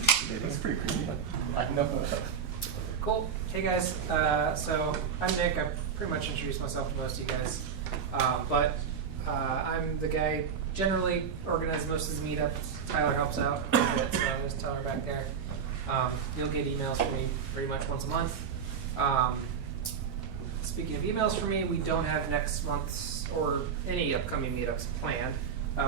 It's pretty creepy. I know. Cool. Hey guys. So I'm Nick. I pretty much introduced myself to most of you guys, but I'm the guy generally organizes most of the meetups. Tyler helps out a bit, so there's Tyler back there. You'll get emails from me pretty much once a month. Speaking of emails from me, we don't have next month's or any upcoming meetups planned.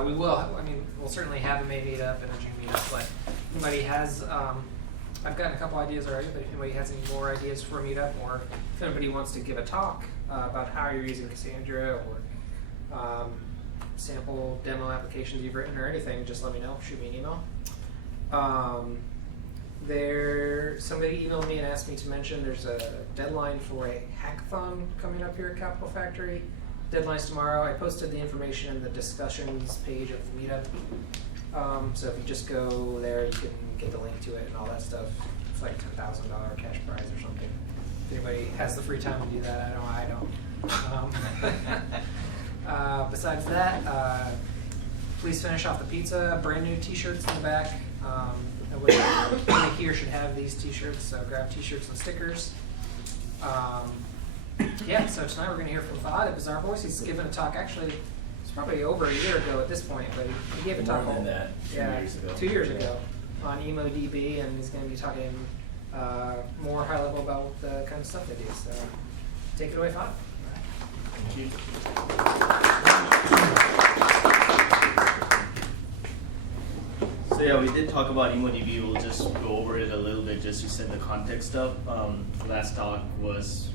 We will. I mean, we'll certainly have a May meetup and a June meetup. But if anybody has, I've gotten a couple ideas already. But if anybody has any more ideas for a meetup, or if anybody wants to give a talk about how you're using Cassandra or sample demo applications you've written or anything, just let me know. Shoot me an email. Somebody emailed me and asked me to mention there's a deadline for a hackathon coming up here at Capital Factory. Deadline's tomorrow. I posted the information in the discussions page of the meetup. So if you just go there, you can get the link to it and all that stuff. It's like $10,000 cash prize or something. If anybody has the free time to do that, I don't. Besides that, please finish off the pizza. Brand new t-shirts in the back. Everybody here should have these t-shirts, so grab t-shirts and stickers. Yeah, so tonight we're going to hear from Fahd at Bazaarvoice. He's given a talk, actually, it's probably over a year ago at this point, but he gave a talk More than that, 2 years ago on EmoDB, and he's going to be talking more high level about the kind of stuff they do. So take it away, Fahd. Thank you. So yeah, we did talk about EmoDB. We'll just go over it a little bit just to set the context up. Last talk was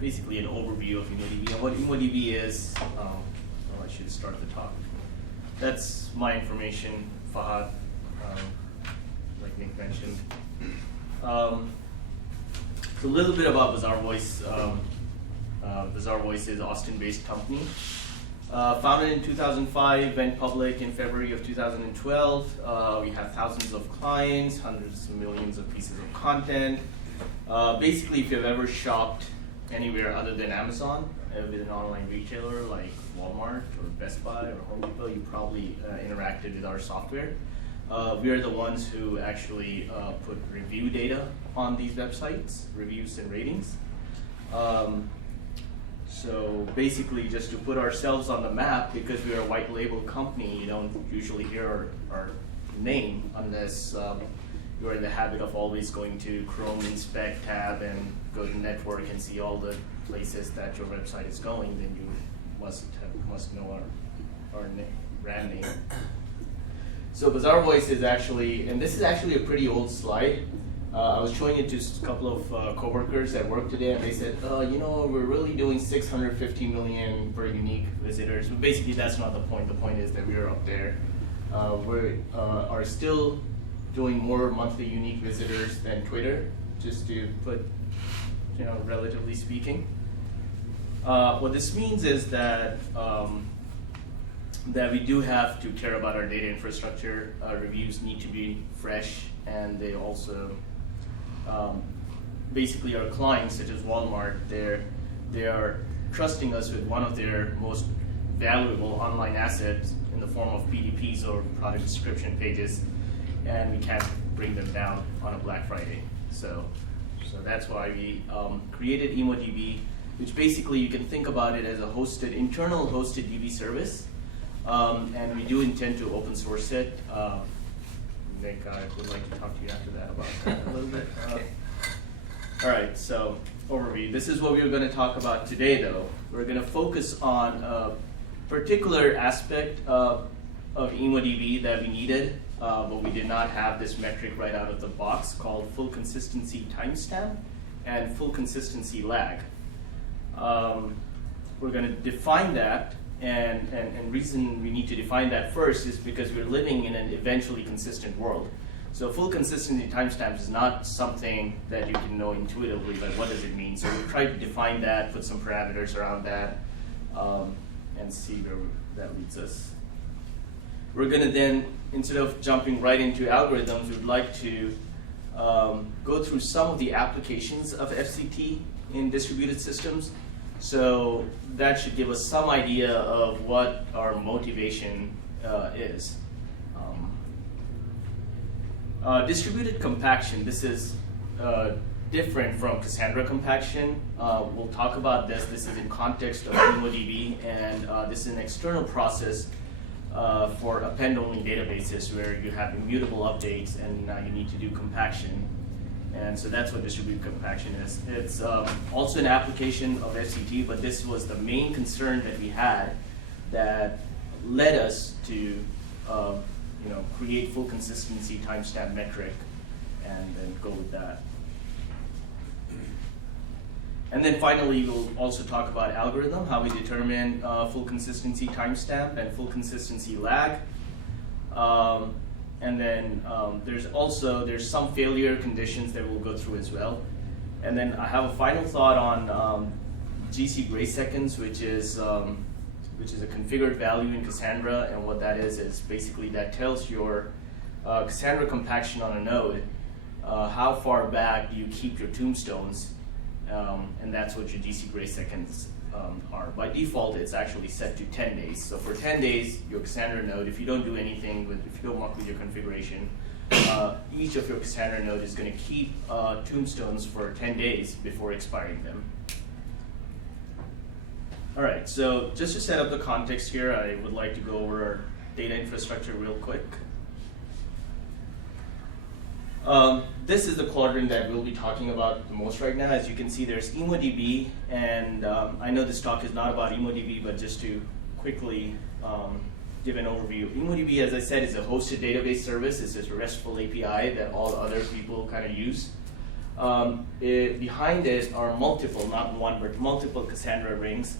basically an overview of EmoDB. And what EmoDB is, I should start the talk. That's my information, Fahd, like Nick mentioned. So a little bit about Bazaarvoice. Bazaarvoice is an Austin-based company. Founded in 2005, went public in February of 2012. We have thousands of clients, hundreds of millions of pieces of content. Basically, if you've ever shopped anywhere other than Amazon with an online retailer like Walmart or Best Buy or Home Depot, you probably interacted with our software. We are the ones who actually put review data on these websites, reviews and ratings. So basically, just to put ourselves on the map, because we are a white label company, you don't usually hear our name unless you're in the habit of always going to Chrome Inspect tab and go to network and see all the places that your website is going. Then you must know our brand name. So Bazaarvoice is actually, and this is actually a pretty old slide. I was showing it to a couple of coworkers at work today, and they said, we're really doing 650 million per unique visitors. But basically, that's not the point. The point is that we are up there. We are still doing more monthly unique visitors than Twitter, just to put, relatively speaking. What this means is that that we do have to care about our data infrastructure. Reviews need to be fresh, and they also basically our clients, such as Walmart, they are trusting us with one of their most valuable online assets in the form of PDPs or product description pages, and we can't bring them down on a Black Friday. So that's why we created EmoDB, which basically you can think about it as a internal hosted DB service, and we do intend to open source it. Nick, I would like to talk to you after that about that a little bit. All right, so overview. This is what we're going to talk about today, though. We're going to focus on a particular aspect of EmoDB that we needed, but we did not have this metric right out of the box, called full consistency timestamp and full consistency lag. We're going to define that. And reason we need to define that first is because we're living in an eventually consistent world. So full consistency timestamps is not something that you can know intuitively, but what does it mean? So we try to define that, put some parameters around that, and see where that leads us. We're going to then, instead of jumping right into algorithms, we'd like to go through some of the applications of FCT in distributed systems. So that should give us some idea of what our motivation is. Distributed compaction, this is different from Cassandra compaction. We'll talk about this. This is in context of InmoDB, and this is an external process for append-only databases where you have immutable updates and you need to do compaction. And so that's what distributed compaction is. It's also an application of FCT, but this was the main concern that we had that led us to create full consistency timestamp metric and then go with that. And then finally, we'll also talk about algorithm, how we determine full consistency timestamp and full consistency lag. And then there's some failure conditions that we'll go through as well. And then I have a final thought on GC Grayseconds, which is a configured value in Cassandra, and what that is basically that tells your Cassandra compaction on a node how far back do you keep your tombstones, and that's what your GC Grayseconds are. By default, it's actually set to 10 days. So for 10 days, your Cassandra node, if you don't do anything if you don't muck with your configuration, each of your Cassandra node is going to keep tombstones for 10 days before expiring them. All right, so just to set up the context here, I would like to go over our data infrastructure real quick. This is the quadrant that we'll be talking about the most right now. As you can see, there's InmoDB, and I know this talk is not about InmoDB, but just to quickly give an overview. InmoDB, as I said, is a hosted database service. It's a RESTful API that all other people kind of use. Behind it are multiple, not one, but multiple Cassandra rings.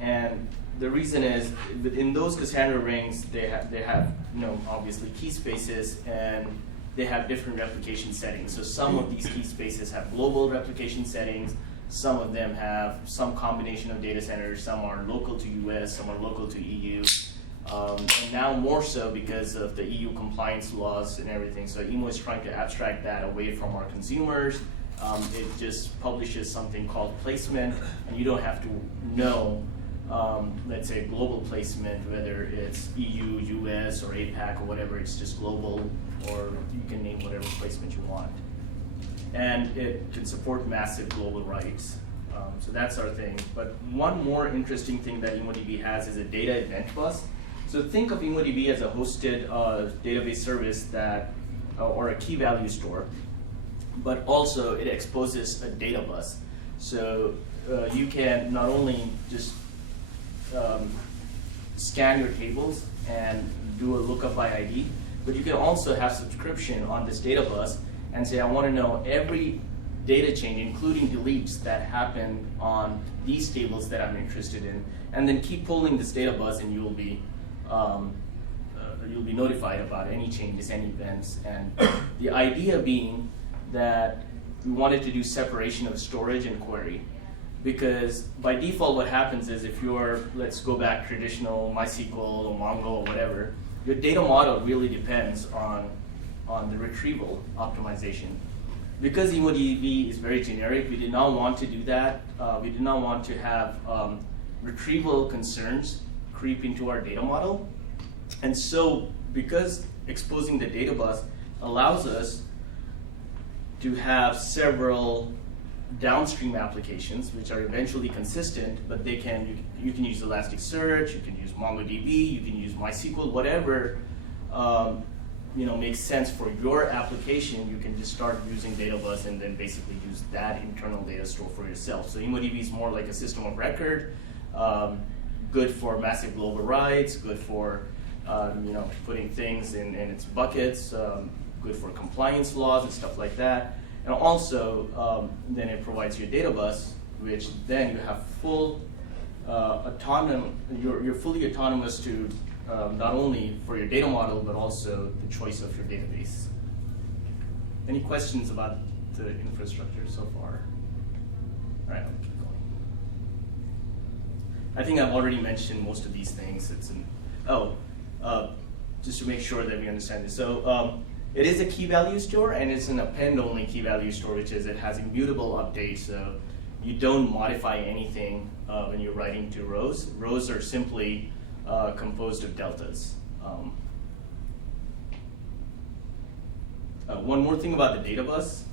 And the reason is, in those Cassandra rings, they have obviously key spaces, and they have different replication settings. So some of these key spaces have global replication settings. Some of them have some combination of data centers. Some are local to US, some are local to EU. And now more so because of the EU compliance laws and everything. So IMO is trying to abstract that away from our consumers. It just publishes something called placement, and you don't have to know, let's say, global placement, whether it's EU, US, or APAC, or whatever. It's just global, or you can name whatever placement you want. And it can support massive global rights. So that's our thing. But one more interesting thing that InmoDB has is a data event bus. So think of InmoDB as a hosted database service that, or a key value store, but also it exposes a data bus. So you can not only just scan your tables and do a lookup by ID, but you can also have subscription on this data bus and say, I want to know every data change, including deletes that happen on these tables that I'm interested in, and then keep pulling this data bus, and you'll be notified about any changes, any events. And the idea being that we wanted to do separation of storage and query, because by default what happens is, if you're, let's go back traditional MySQL or Mongo or whatever, your data model really depends on the retrieval optimization. Because InmoDB is very generic, we did not want to do that. We did not want to have retrieval concerns creep into our data model. And so, because exposing the data bus allows us to have several downstream applications which are eventually consistent, but you can use Elasticsearch, you can use MongoDB, you can use MySQL, whatever makes sense for your application. You can just start using Databus and then basically use that internal data store for yourself. So InmoDB is more like a system of record, good for massive global rights, good for putting things in its buckets, good for compliance laws and stuff like that. And also, then it provides you a data bus, which then you have full autonomous. You're fully autonomous to not only for your data model, but also the choice of your database. Any questions about the infrastructure so far? All right, I'll keep going. I think I've already mentioned most of these things. Just to make sure that we understand this. So it is a key value store, and it's an append-only key value store, which is it has immutable updates. So you don't modify anything when you're writing to rows. Rows are simply composed of deltas. One more thing about the data bus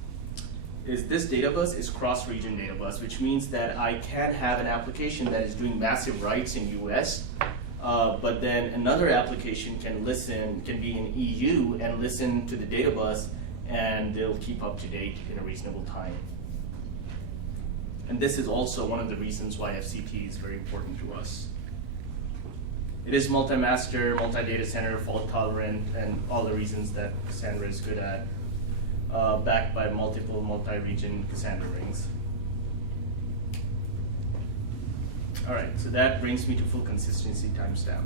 is this data bus is cross-region data bus, which means that I can have an application that is doing massive writes in US, but then another application can be in EU and listen to the data bus, and they'll keep up to date in a reasonable time. And this is also one of the reasons why FCT is very important to us. It is multi-master, multi-data center, fault tolerant, and all the reasons that Cassandra is good at, backed by multiple multi-region Cassandra rings. All right, so that brings me to full consistency timestamp.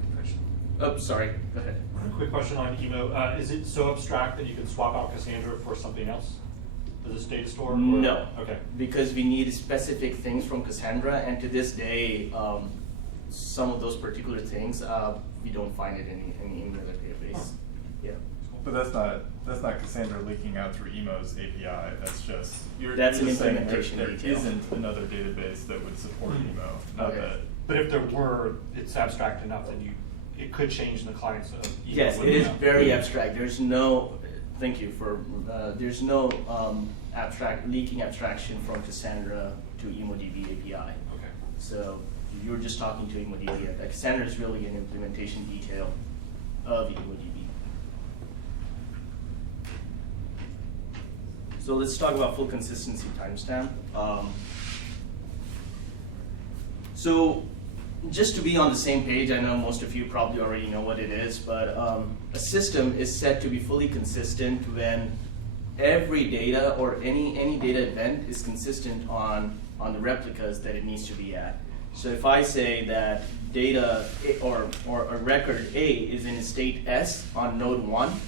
Oh, sorry, go ahead. Quick question on emo. Is it so abstract that you can swap out Cassandra for something else? For this data store? Or? No. Okay. Because we need specific things from Cassandra, and to this day, some of those particular things, we don't find it in any other database. Huh. Yeah. But that's not Cassandra leaking out through Emo's API. That's just That's you're an just saying implementation there detail. isn't another database that would support Emo. Not Okay. that. But if there were, it's abstract enough that it could change in the clients of emo. Yes, it is very abstract. There's no, thank you for, there's no leaking abstraction from Cassandra to EmoDB API. Okay. So you're just talking to EmoDB. Cassandra is really an implementation detail of EmoDB. So let's talk about full consistency timestamp. So just to be on the same page, I know most of you probably already know what it is, but a system is set to be fully consistent when every data or any data event is consistent on the replicas that it needs to be at. So if I say that data or a record A is in state S on node 1,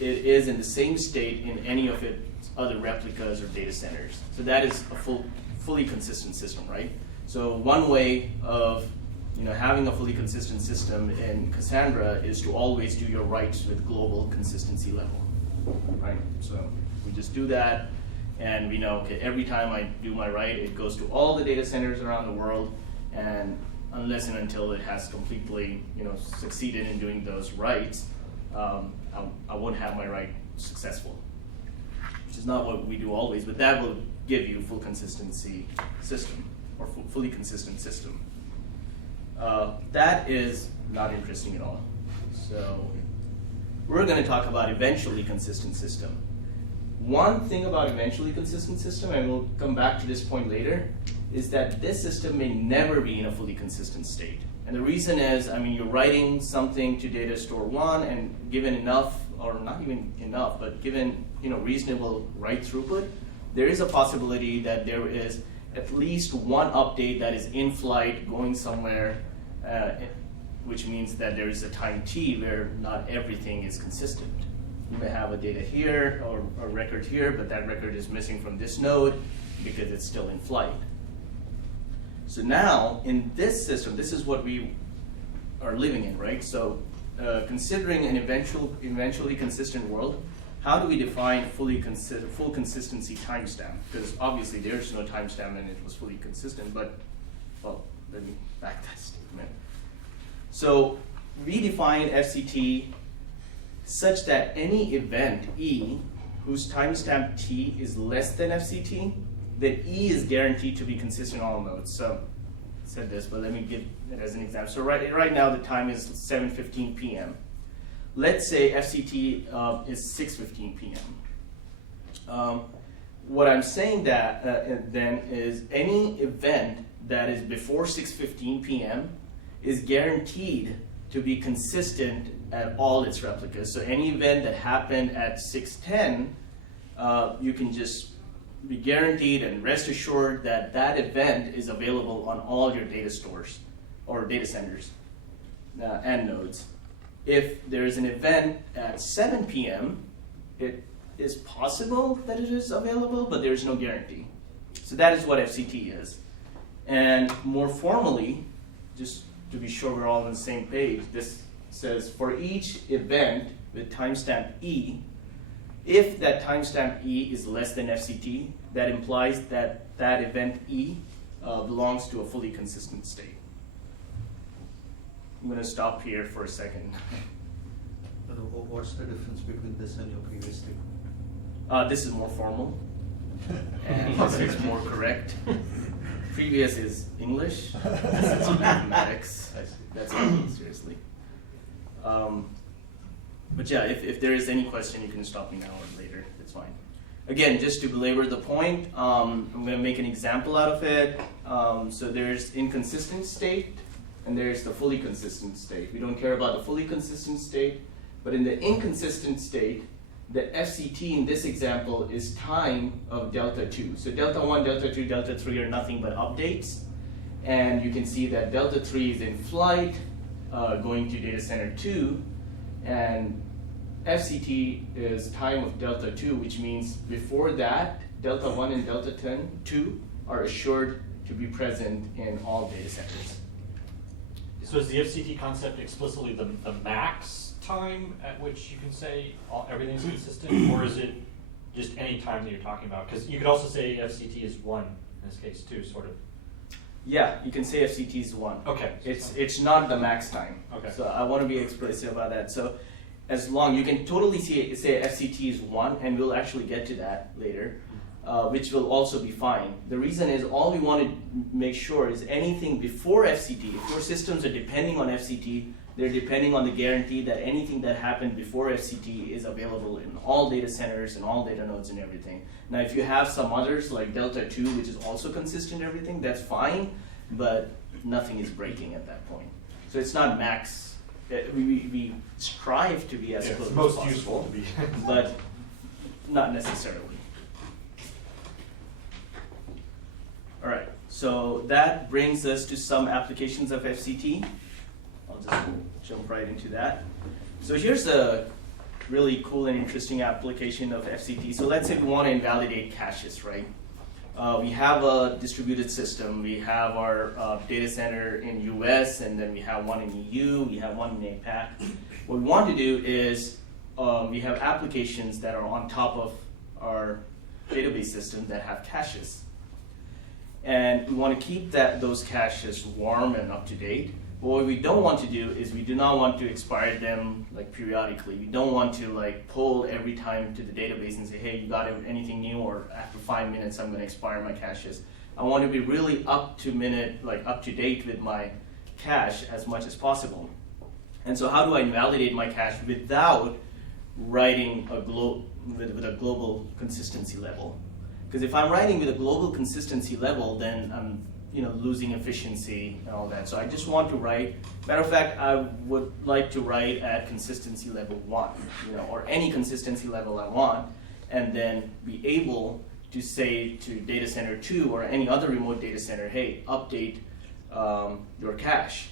it is in the same state in any of its other replicas or data centers. So that is a fully consistent system, right? So one way of having a fully consistent system in Cassandra is to always do your writes with global consistency level, right? So we just do that, and we know, okay, every time I do my write, it goes to all the data centers around the world, and unless and until it has completely succeeded in doing those writes, I won't have my write successful, which is not what we do always, but that will give you full consistency system, or fully consistent system. That is not interesting at all. So we're going to talk about eventually consistent system. One thing about eventually consistent system, and we'll come back to this point later, is that this system may never be in a fully consistent state. And the reason is, you're writing something to data store 1, and given enough, or not even enough, but given reasonable write throughput, there is a possibility that there is at least one update that is in flight going somewhere, which means that there is a time T where not everything is consistent. You may have a data here or a record here, but that record is missing from this node because it's still in flight. So now, in this system, this is what we are living in, right? So considering an eventually consistent world, how do we define full consistency timestamp? Because obviously there's no timestamp and it was fully consistent, but, well, let me back that statement. So we define FCT such that any event E whose timestamp T is less than FCT, then E is guaranteed to be consistent on all nodes. So I said this, but let me give it as an example. So right now the time is 7:15 p.m. Let's say FCT is 6:15 p.m. What I'm saying that then is any event that is before 6:15 p.m. is guaranteed to be consistent at all its replicas. So any event that happened at 6:10, you can just be guaranteed and rest assured that that event is available on all your data stores or data centers and nodes. If there is an event at 7 p.m., it is possible that it is available, but there's no guarantee. So that is what FCT is. And more formally, just to be sure we're all on the same page, this says for each event with timestamp E, if that timestamp E is less than FCT, that implies that that event E belongs to a fully consistent state. I'm going to stop here for a second. what's the difference between this and your previous thing? This is more formal, and this is more correct. Previous is English, this is mathematics. I see. That's it, seriously. But yeah, if there is any question, you can stop me now or later, it's fine. Again, just to belabor the point, I'm going to make an example out of it. So there's inconsistent state, and there's the fully consistent state. We don't care about the fully consistent state, but in the inconsistent state, the FCT in this example is time of delta 2. So delta 1, delta 2, delta 3 are nothing but updates. And you can see that delta 3 is in flight, going to data center 2, and FCT is time of delta 2, which means before that, delta 1 and delta 2 are assured to be present in all data centers. So is the FCT concept explicitly the max time at which you can say everything's consistent, or is it just any time that you're talking about? Because you could also say FCT is 1 in this case too, sort of. Yeah, you can say FCT is 1. Okay. It's not the max time. Okay. So I want to be explicit about that. So as long, you can totally say FCT is 1, and we'll actually get to that later, which will also be fine. The reason is all we want to make sure is anything before FCT, if your systems are depending on FCT, they're depending on the guarantee that anything that happened before FCT is available in all data centers and all data nodes and everything. Now, if you have some others like Delta 2, which is also consistent and everything, that's fine, but nothing is breaking at that point. So it's not max. We strive to be as Yeah, close it's as most possible, useful to be. but not necessarily. All right, so that brings us to some applications of FCT. I'll just jump right into that. So here's a really cool and interesting application of FCT. So let's say we want to invalidate caches, right? We have a distributed system. We have our data center in US, and then we have one in EU, we have one in APAC. What we want to do is we have applications that are on top of our database system that have caches. And we want to keep those caches warm and up to date. But what we don't want to do is we do not want to expire them like periodically. We don't want to like pull every time to the database and say, hey, you got anything new, or after 5 minutes I'm going to expire my caches. I want to be really up to date with my cache as much as possible. And so how do I invalidate my cache without writing with a global consistency level? Because if I'm writing with a global consistency level, then I'm losing efficiency and all that. So I just want to write, matter of fact, I would like to write at consistency level 1, or any consistency level I want, and then be able to say to data center 2 or any other remote data center, hey, update your cache.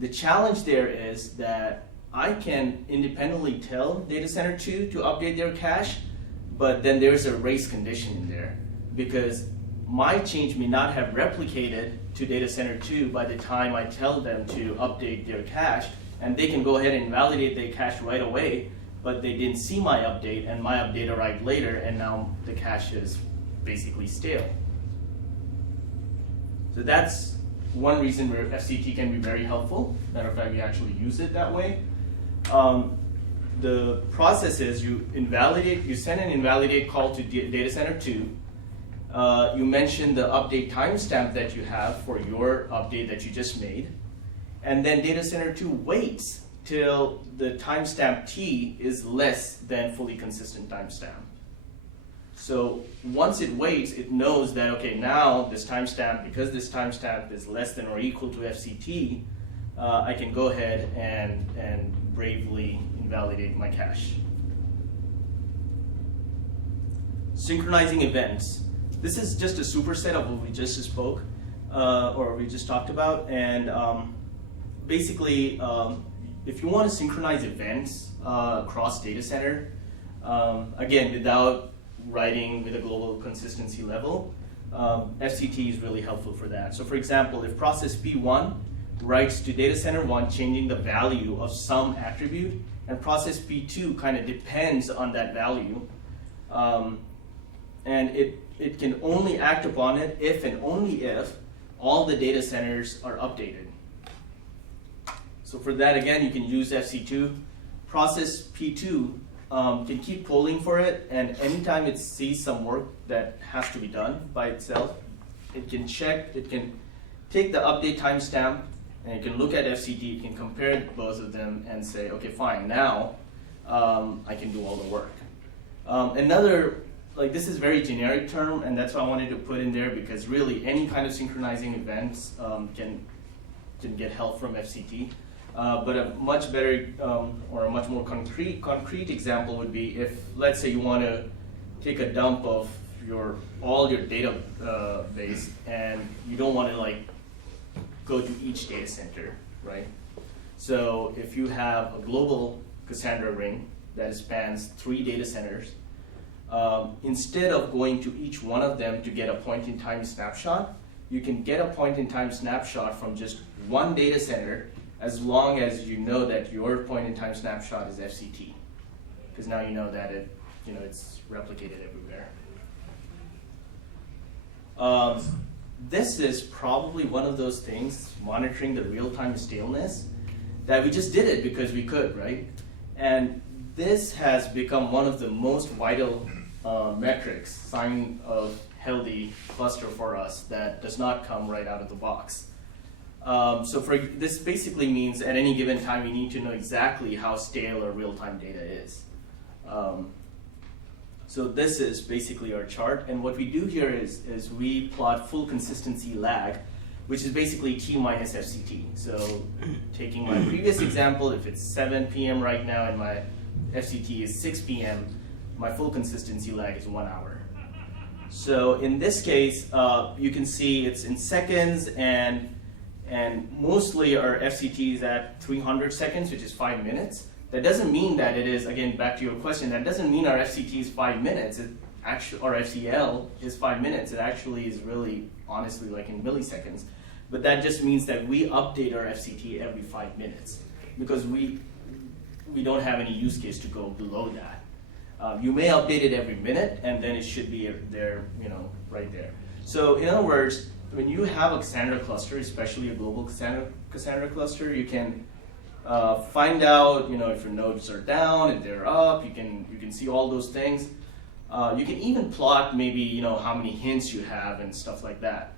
The challenge there is that I can independently tell data center 2 to update their cache, but then there's a race condition in there, because my change may not have replicated to data center 2 by the time I tell them to update their cache, and they can go ahead and validate their cache right away, but they didn't see my update, and my update arrived later, and now the cache is basically stale. So that's one reason where FCT can be very helpful. Matter of fact, we actually use it that way. The process is you send an invalidate call to data center 2. You mention the update timestamp that you have for your update that you just made, and then data center 2 waits till the timestamp T is less than fully consistent timestamp. So once it waits, it knows that, okay, now this timestamp, because this timestamp is less than or equal to FCT, I can go ahead and bravely invalidate my cache. Synchronizing events. This is just a superset of what we just spoke, or we just talked about, and basically, if you want to synchronize events across data center, again, without writing with a global consistency level, FCT is really helpful for that. So for example, if process P1 writes to data center 1 changing the value of some attribute, and process P2 kind of depends on that value, and it can only act upon it if and only if all the data centers are updated. So for that, again, you can use FC2, process P2 can keep polling for it, and anytime it sees some work that has to be done by itself, it can check, it can take the update timestamp, and it can look at FCT, it can compare both of them and say, okay, fine, now I can do all the work. Another, like this is very generic term, and that's why I wanted to put in there, because really any kind of synchronizing events can get help from FCT. But a much better or a much more concrete example would be if, let's say, you want to take a dump of all your database, and you don't want to like go to each data center, right? So if you have a global Cassandra ring that spans 3 data centers, instead of going to each one of them to get a point-in-time snapshot, you can get a point-in-time snapshot from just one data center, as long as you know that your point-in-time snapshot is FCT, because now you know that it's replicated everywhere. This is probably one of those things, monitoring the real-time staleness, that we just did it because we could, right? And this has become one of the most vital metrics, sign of healthy cluster for us, that does not come right out of the box. So this basically means at any given time you need to know exactly how stale our real-time data is. So this is basically our chart, and what we do here is we plot full consistency lag, which is basically T minus FCT. So taking my previous example, if it's 7 p.m. right now and my FCT is 6 p.m., my full consistency lag is 1 hour. So in this case, you can see it's in seconds, and mostly our FCT is at 300 seconds, which is 5 minutes. That doesn't mean that it is, again, back to your question, that doesn't mean our FCT is 5 minutes. It actually, our FCL is 5 minutes. It actually is really, honestly, like in milliseconds. But that just means that we update our FCT every 5 minutes, because we don't have any use case to go below that. You may update it every minute, and then it should be there, right there. So in other words, when you have a Cassandra cluster, especially a global Cassandra cluster, you can find out, if your nodes are down, if they're up. You can see all those things. You can even plot maybe how many hints you have and stuff like that.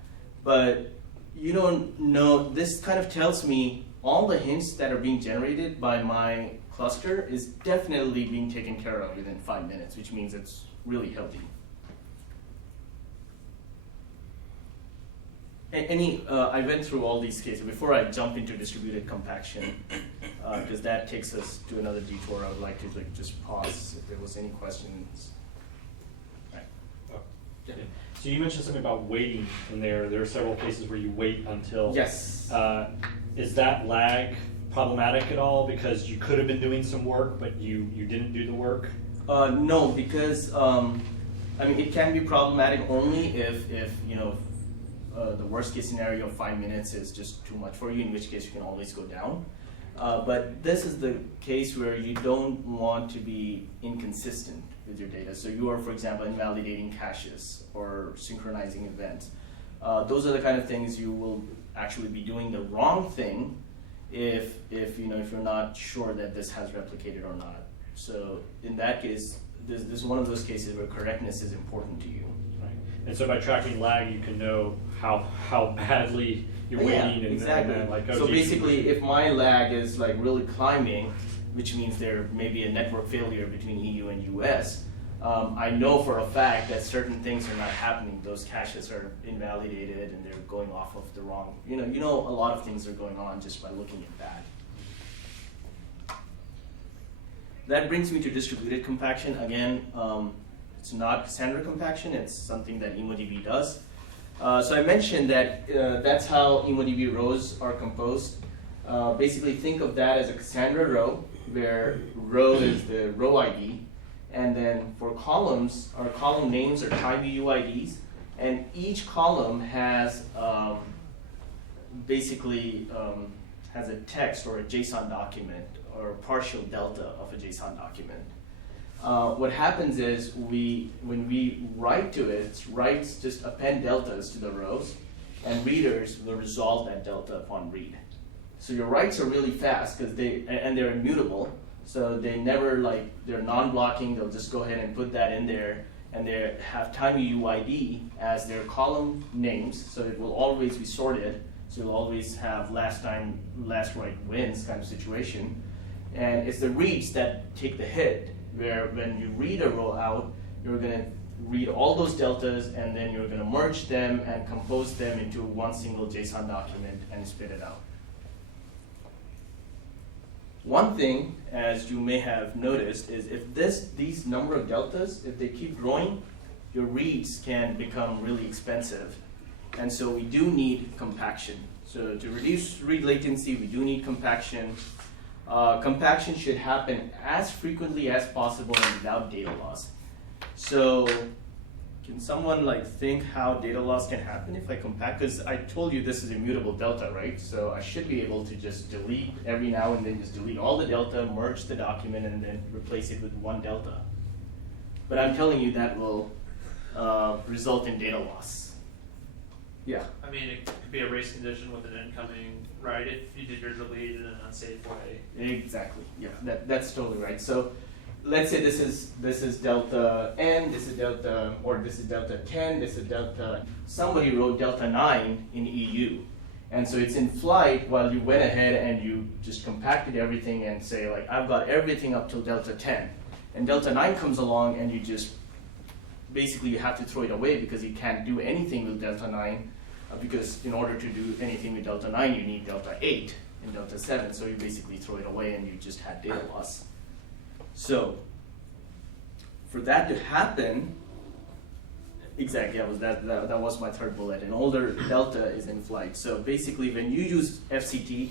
But you don't know. This kind of tells me all the hints that are being generated by my cluster is definitely being taken care of within 5 minutes, which means it's really healthy. I went through all these cases. Before I jump into distributed compaction, because that takes us to another detour, I would like to just pause if there was any questions. Right. Oh. Yeah. So you mentioned something about waiting in there. There are several cases where you wait until. Yes. Is that lag problematic at all? Because you could have been doing some work, but you didn't do the work? No, because it can be problematic only if the worst case scenario of 5 minutes is just too much for you, in which case you can always go down. But this is the case where you don't want to be inconsistent with your data. So you are, for example, invalidating caches or synchronizing events. Those are the kind of things you will actually be doing the wrong thing if you're not sure that this has replicated or not. So in that case, this is one of those cases where correctness is important to you. And so by tracking lag, you can know how badly you're waiting. And Exactly. And then So basically, if my lag is really climbing, which means there may be a network failure between EU and US, I know for a fact that certain things are not happening. Those caches are invalidated and they're going off of the wrong. A lot of things are going on just by looking at that. That brings me to distributed compaction again. It's not Cassandra compaction, it's something that EmoDB does. So I mentioned that that's how EmoDB rows are composed. Basically think of that as a Cassandra row, where row is the row ID, and then for columns, our column names are HuYBE UIDs, and each column has has a text or a JSON document or a partial delta of a JSON document. What happens is when we write to it, writes just append deltas to the rows, and readers will resolve that delta upon read. So your writes are really fast because they're immutable, So they never they're non-blocking, they'll just go ahead and put that in there, and they have time HuYBE as their column names, so it will always be sorted, so you'll always have last right wins kind of situation. And it's the reads that take the hit, where when you read a row out, you're gonna read all those deltas, and then you're gonna merge them and compose them into one single JSON document and spit it out. One thing, as you may have noticed, is if these number of deltas, if they keep growing, your reads can become really expensive. And so we do need compaction. So to reduce read latency, we do need compaction. Compaction should happen as frequently as possible and without data loss. So can someone think how data loss can happen if I compact? Because I told you this is immutable delta, right? So I should be able to just delete every now and then, just delete all the delta, merge the document, and then replace it with one delta. But I'm telling you that will result in data loss. Yeah. I mean, it could be a race condition with an incoming write if you did your delete in an unsafe way. Exactly. Yeah, that's totally right. So let's say this is delta n, this is delta, or this is delta 10, this is delta. Somebody wrote delta 9 in EU, and so it's in flight while you went ahead and you just compacted everything and say I've got everything up till delta 10, and delta 9 comes along and you just basically you have to throw it away because you can't do anything with delta 9 because in order to do anything with delta 9 you need delta 8 and delta 7, so you basically throw it away and you just had data loss. So, for that to happen, exactly, that was my third bullet. An older delta is in flight. So basically, when you use FCT,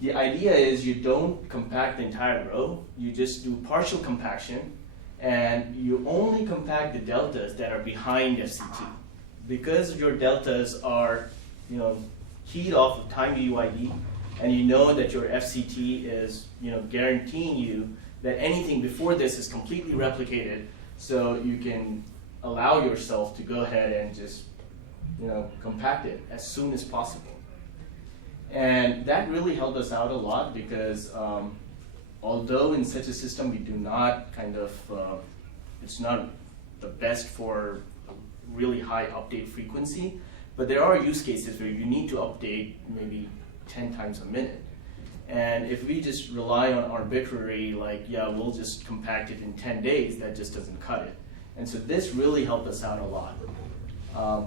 the idea is you don't compact the entire row. You just do partial compaction, and you only compact the deltas that are behind FCT. Because your deltas are, keyed off of time HuYBE, and you know that your FCT is, guaranteeing you that anything before this is completely replicated, so you can allow yourself to go ahead and just, compact it as soon as possible. And that really helped us out a lot because although in such a system we do not it's not the best for really high update frequency, but there are use cases where you need to update maybe 10 times a minute. And if we just rely on arbitrary, we'll just compact it in 10 days, that just doesn't cut it. And so this really helped us out a lot.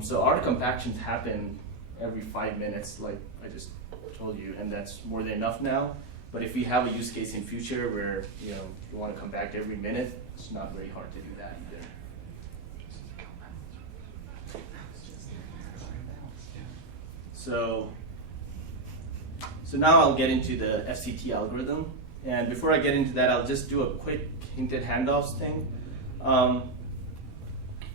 So our compactions happen every 5 minutes, like I just told you, and that's more than enough now. But if we have a use case in future where you want to compact every minute, it's not very hard to do that either. So now I'll get into the FCT algorithm. And before I get into that, I'll just do a quick hinted handoffs thing.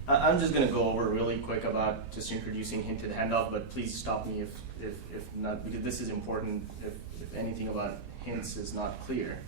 I'm just going to go over really quick about just introducing hinted handoff, but please stop me if not, because this is important if anything about hints is not clear.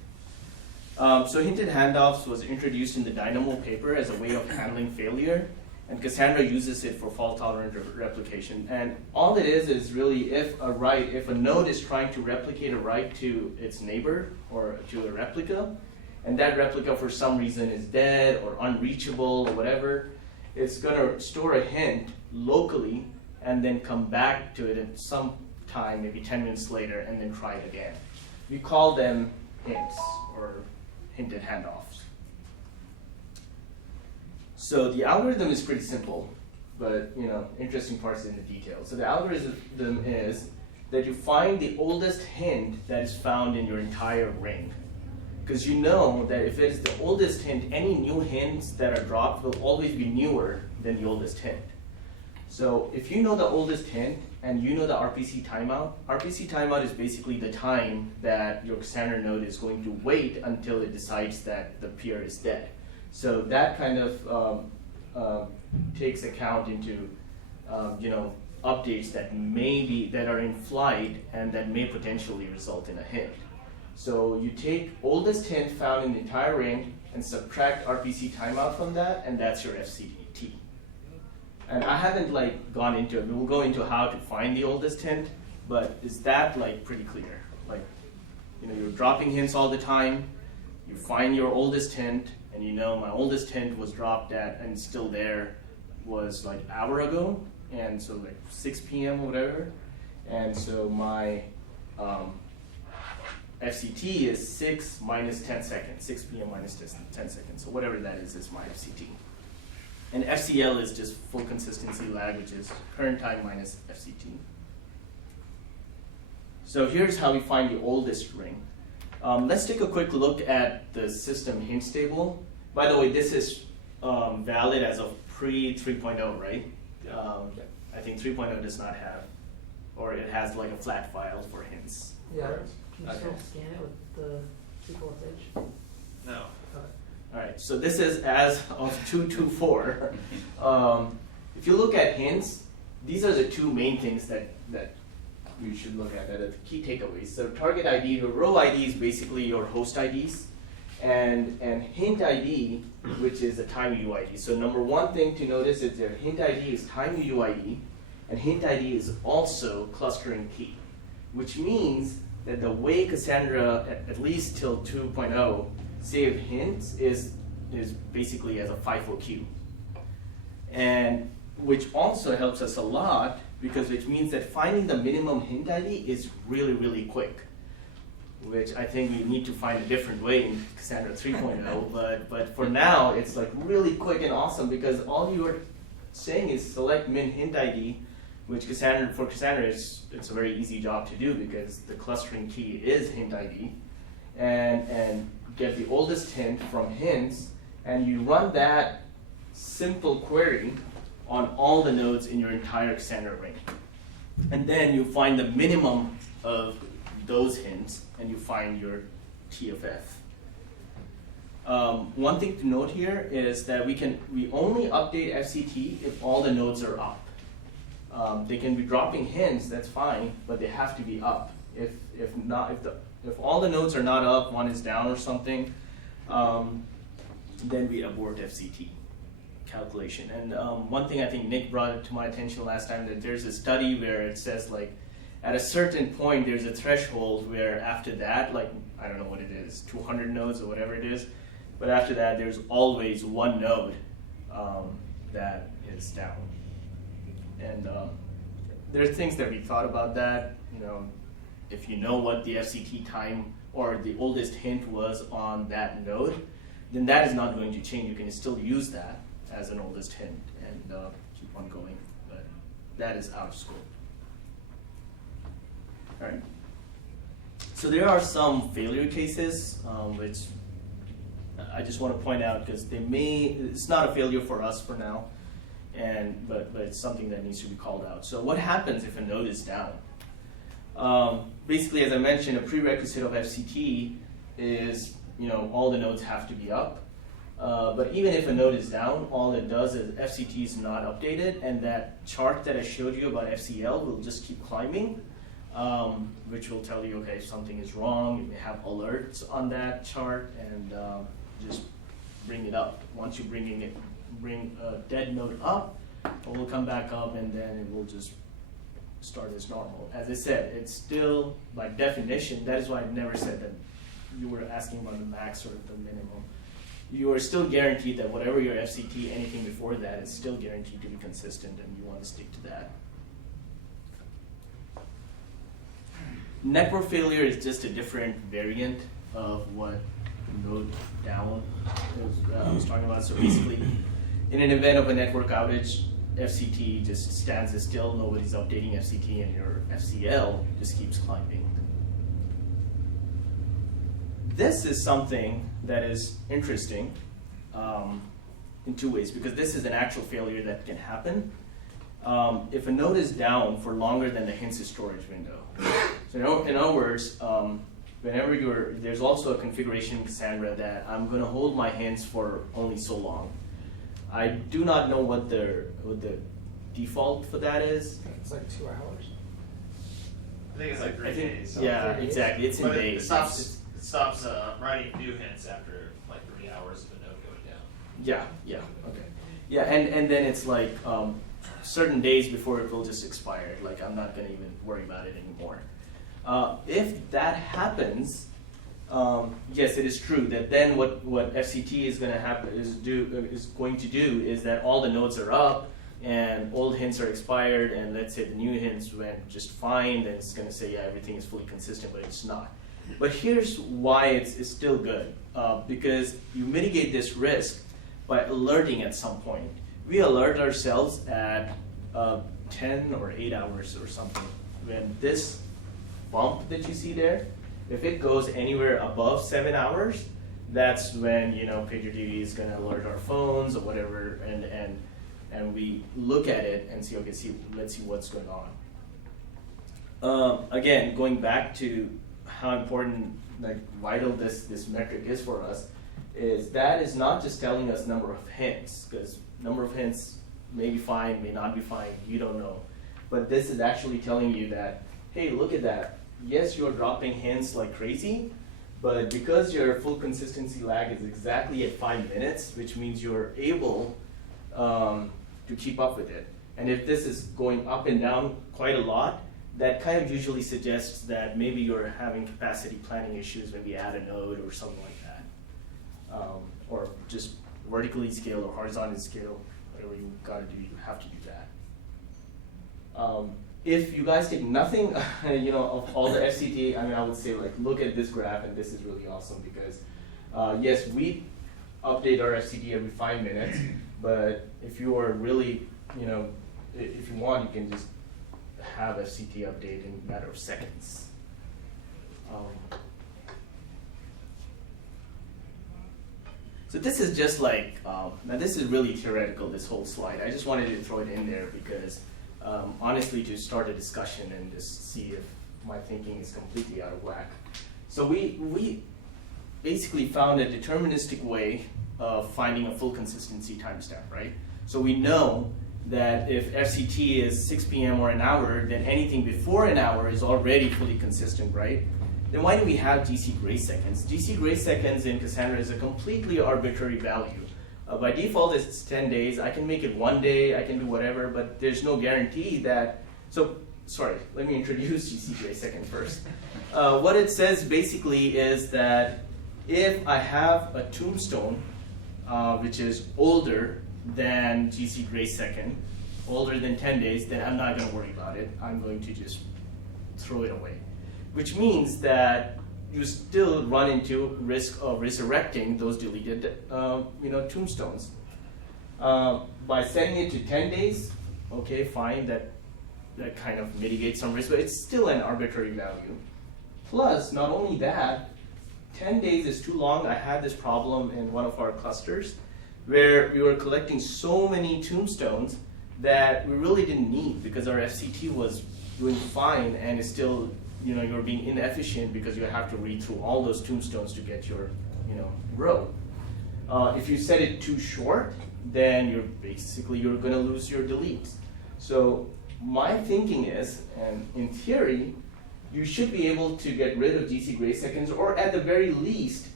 So hinted handoffs was introduced in the Dynamo paper as a way of handling failure, and Cassandra uses it for fault-tolerant replication. And all it is really if a node is trying to replicate a write to its neighbor or to a replica, and that replica for some reason is dead or unreachable or whatever, it's going to store a hint locally and then come back to it at some time, maybe 10 minutes later, and then try it again. We call them hints or hinted handoffs. So the algorithm is pretty simple, but interesting parts in the details. So the algorithm is that you find the oldest hint that is found in your entire ring. Because you know that if it is the oldest hint, any new hints that are dropped will always be newer than the oldest hint. So if you know the oldest hint and you know the RPC timeout is basically the time that your Cassandra node is going to wait until it decides that the peer is dead. So that kind of takes account into updates that are in flight and that may potentially result in a hint. So you take oldest hint found in the entire ring and subtract RPC timeout from that, and that's your FCT. And I haven't gone into it. We'll go into how to find the oldest hint, but is that pretty clear? You're dropping hints all the time. you find your oldest hint, and you know my oldest hint was dropped at and still there was like an hour ago, and so like 6 p.m. or whatever, and so my FCT is 6 minus 10 seconds, 6 p.m. minus 10 seconds, so whatever that is my FCT. And FCL is just full consistency lag, which is current time minus FCT. So here's how we find the oldest ring. Let's take a quick look at the system hints table. By the way, this is valid as of pre 3.0, right? I think 3.0 does not have, or it has like a flat file for hints. Yeah. Correct. Can you Okay. still scan it with the SQL No. All right, so this is as of 2.2.4. If you look at hints, these are the two main things that you should look at, that are the key takeaways. So target ID, your row ID is basically your host IDs, and hint ID, which is a time UID. So number one thing to notice is their hint ID is time UID, and hint ID is also clustering key, which means that the way Cassandra, at least till 2.0, save hints is basically as a FIFO queue. And which also helps us a lot, because which means that finding the minimum hint ID is really, really quick, which I think we need to find a different way in Cassandra 3.0, but for now, it's like really quick and awesome, because all you're saying is select min hint ID, which for Cassandra, it's a very easy job to do, because the clustering key is hint ID, and get the oldest hint from hints, and you run that simple query on all the nodes in your entire Cassandra ring. And then you find the minimum of those hints, and you find your TFF. One thing to note here is that we only update FCT if all the nodes are up. They can be dropping hints, that's fine, but they have to be up. If all the nodes are not up, one is down or something, then we abort FCT calculation. And one thing I think Nick brought it to my attention last time, that there's a study where it says like at a certain point there's a threshold where after that, like I don't know what it is, 200 nodes or whatever it is, but after that there's always one node that is down. And there are things that we thought about that, if you know what the FCT time or the oldest hint was on that node, then that is not going to change. You can still use that as an oldest hint and keep on going, but that is out of scope. All right. So there are some failure cases, which I just want to point out, because it's not a failure for us for now, but it's something that needs to be called out. So what happens if a node is down? Basically, as I mentioned, a prerequisite of FCT is, all the nodes have to be up. But even if a node is down, all it does is FCT is not updated, and that chart that I showed you about FCL will just keep climbing, which will tell you, okay, if something is wrong, you may have alerts on that chart, and just bring it up. Once you bring a dead node up, it will come back up, and then it will just start as normal. As I said, it's still, by definition, that is why I've never said that you were asking about the max or the minimum. You are still guaranteed that whatever your FCT, anything before that is still guaranteed to be consistent, and you want to stick to that. Network failure is just a different variant of what node down I was talking about. So basically, in an event of a network outage, FCT just stands still, nobody's updating FCT, and your FCL just keeps climbing. This is something that is interesting in two ways, because this is an actual failure that can happen if a node is down for longer than the hints storage window. So in other words, whenever there's also a configuration in Cassandra that I'm going to hold my hints for only so long. I do not know what the default for that is. It's like 2 hours. I think it's like 3 days. Yeah, exactly. It's in But days. it stops writing new hints after like 3 hours of a node going down. Yeah, okay. Yeah, and then it's like certain days before it will just expire. Like I'm not going to even worry about it anymore. If that happens, yes, it is true that then what FCT is going to happen is going to do is that all the nodes are up and old hints are expired, and let's say the new hints went just fine, then it's going to say, yeah, everything is fully consistent, but it's not. But here's why it's still good, because you mitigate this risk by alerting at some point. We alert ourselves at 10 or 8 hours or something. When this bump that you see there, if it goes anywhere above 7 hours, that's when PagerDuty is going to alert our phones or whatever, and we look at it and see, okay, let's see what's going on. Again, going back to how important, like vital this metric is for us, is that is not just telling us number of hints, because number of hints may be fine, may not be fine, you don't know. But this is actually telling you that, hey, look at that. Yes, you're dropping hints like crazy, but because your full consistency lag is exactly at 5 minutes, which means you're able to keep up with it. And if this is going up and down quite a lot, that kind of usually suggests that maybe you're having capacity planning issues when we add a node or something like that. Or just vertically scale or horizontally scale, whatever you gotta do, you have to do that. If you guys take nothing, of all the FCT, I would say look at this graph, and this is really awesome because, yes, we update our FCT every 5 minutes, but if you are really, if you want, you can just have FCT update in a matter of seconds. So this is just now this is really theoretical, this whole slide. I just wanted to throw it in there because, honestly, to start a discussion and just see if my thinking is completely out of whack. So we basically found a deterministic way of finding a full consistency timestamp, right? So we know that if FCT is 6 p.m. or an hour, then anything before an hour is already fully consistent, right? Then why do we have GC Grayseconds? GC Grayseconds in Cassandra is a completely arbitrary value. By default, it's 10 days. I can make it 1 day, I can do whatever, but there's no guarantee that, sorry, let me introduce GC Graysecond first. What it says basically is that if I have a tombstone, which is older than GC Graysecond, older than 10 days, then I'm not going to worry about it. I'm going to just throw it away. Which means that you still run into risk of resurrecting those deleted tombstones. By setting it to 10 days, okay, fine, that kind of mitigates some risk, but it's still an arbitrary value. Plus, not only that, 10 days is too long. I had this problem in one of our clusters where we were collecting so many tombstones that we really didn't need because our FCT was doing fine, and it's still, you're being inefficient because you have to read through all those tombstones to get your, row. If you set it too short, then you're going to lose your deletes. So my thinking is, and in theory, you should be able to get rid of GC Grayseconds, or at the very least,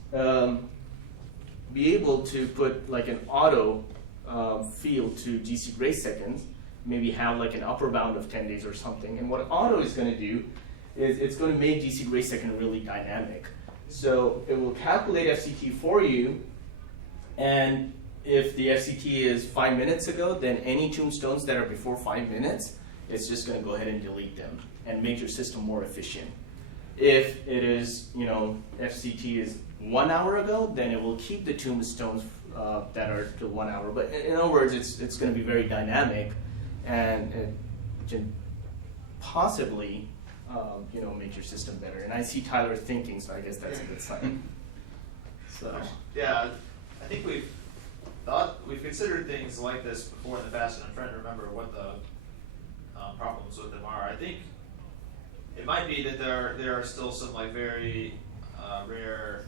be able to put an auto field to GC Grayseconds, maybe have an upper bound of 10 days or something. And what auto is going to do is it's going to make GC Graysecond really dynamic. So it will calculate FCT for you, and if the FCT is 5 minutes ago, then any tombstones that are before 5 minutes, it's just going to go ahead and delete them and make your system more efficient. If it is, FCT is 1 hour ago, then it will keep the tombstones that are to 1 hour. But in other words, it's going to be very dynamic, and it can possibly, make your system better. And I see Tyler thinking, so I guess that's a good sign. So Yeah, I think we've considered things like this before in the past, and I'm trying to remember what the problems with them are. I think it might be that there are still some very rare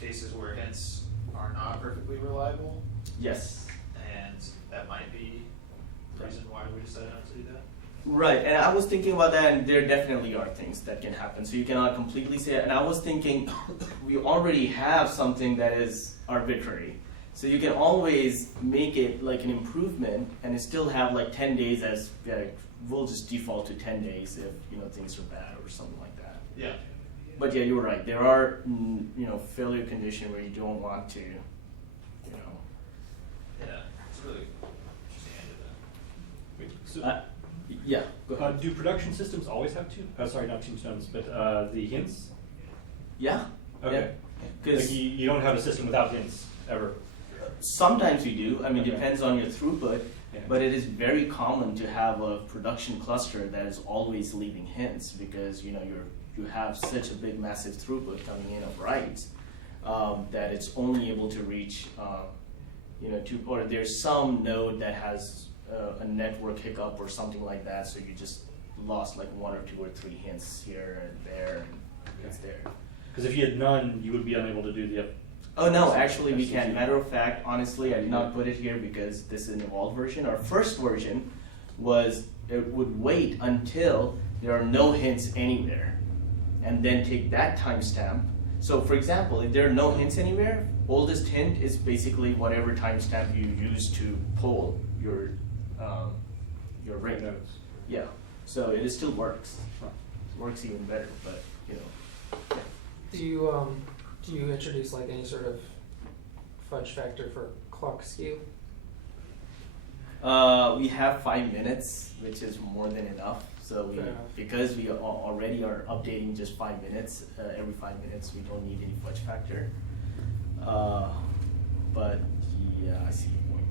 cases where hints are not perfectly reliable, yes. and that might be the reason why we decided not to do that. Right, and I was thinking about that, and there definitely are things that can happen. So you cannot completely say it. And I was thinking, we already have something that is arbitrary. So you can always make it an improvement, and still have 10 days as, we'll just default to 10 days if things are bad or something like that. Yeah. But yeah, you're right. There are failure condition where you don't want to, Yeah, it's really interesting end of Wait, so, yeah. Go ahead. do production systems always have two? Sorry, not tombstones, but the hints. Yeah. Okay. Because Like you don't have a system without hints ever. sometimes you do. I mean, Okay. depends on your throughput. Yeah. But it is very common to have a production cluster that is always leaving hints because you have such a big, massive throughput coming in of writes that it's only able to reach, or there's some node that has a network hiccup or something like that, so you just lost like 1 or 2 or 3 hints here and there, and it's there. Because if you had none, you would be unable to do the. Oh no, actually we FCT. can. Matter of fact, honestly, I did not put it here because this is an evolved version. Our first version was it would wait until there are no hints anywhere and then take that timestamp. So for example, if there are no hints anywhere, oldest hint is basically whatever timestamp you use to pull your ring. Nodes. Yeah, so it still works. Works even better, but yeah. Do you introduce like any sort of fudge factor for clock skew? We have 5 minutes, which is more than enough. So Fair enough. because we already are updating just 5 minutes, every 5 minutes, we don't need any fudge factor. But yeah, I see your point.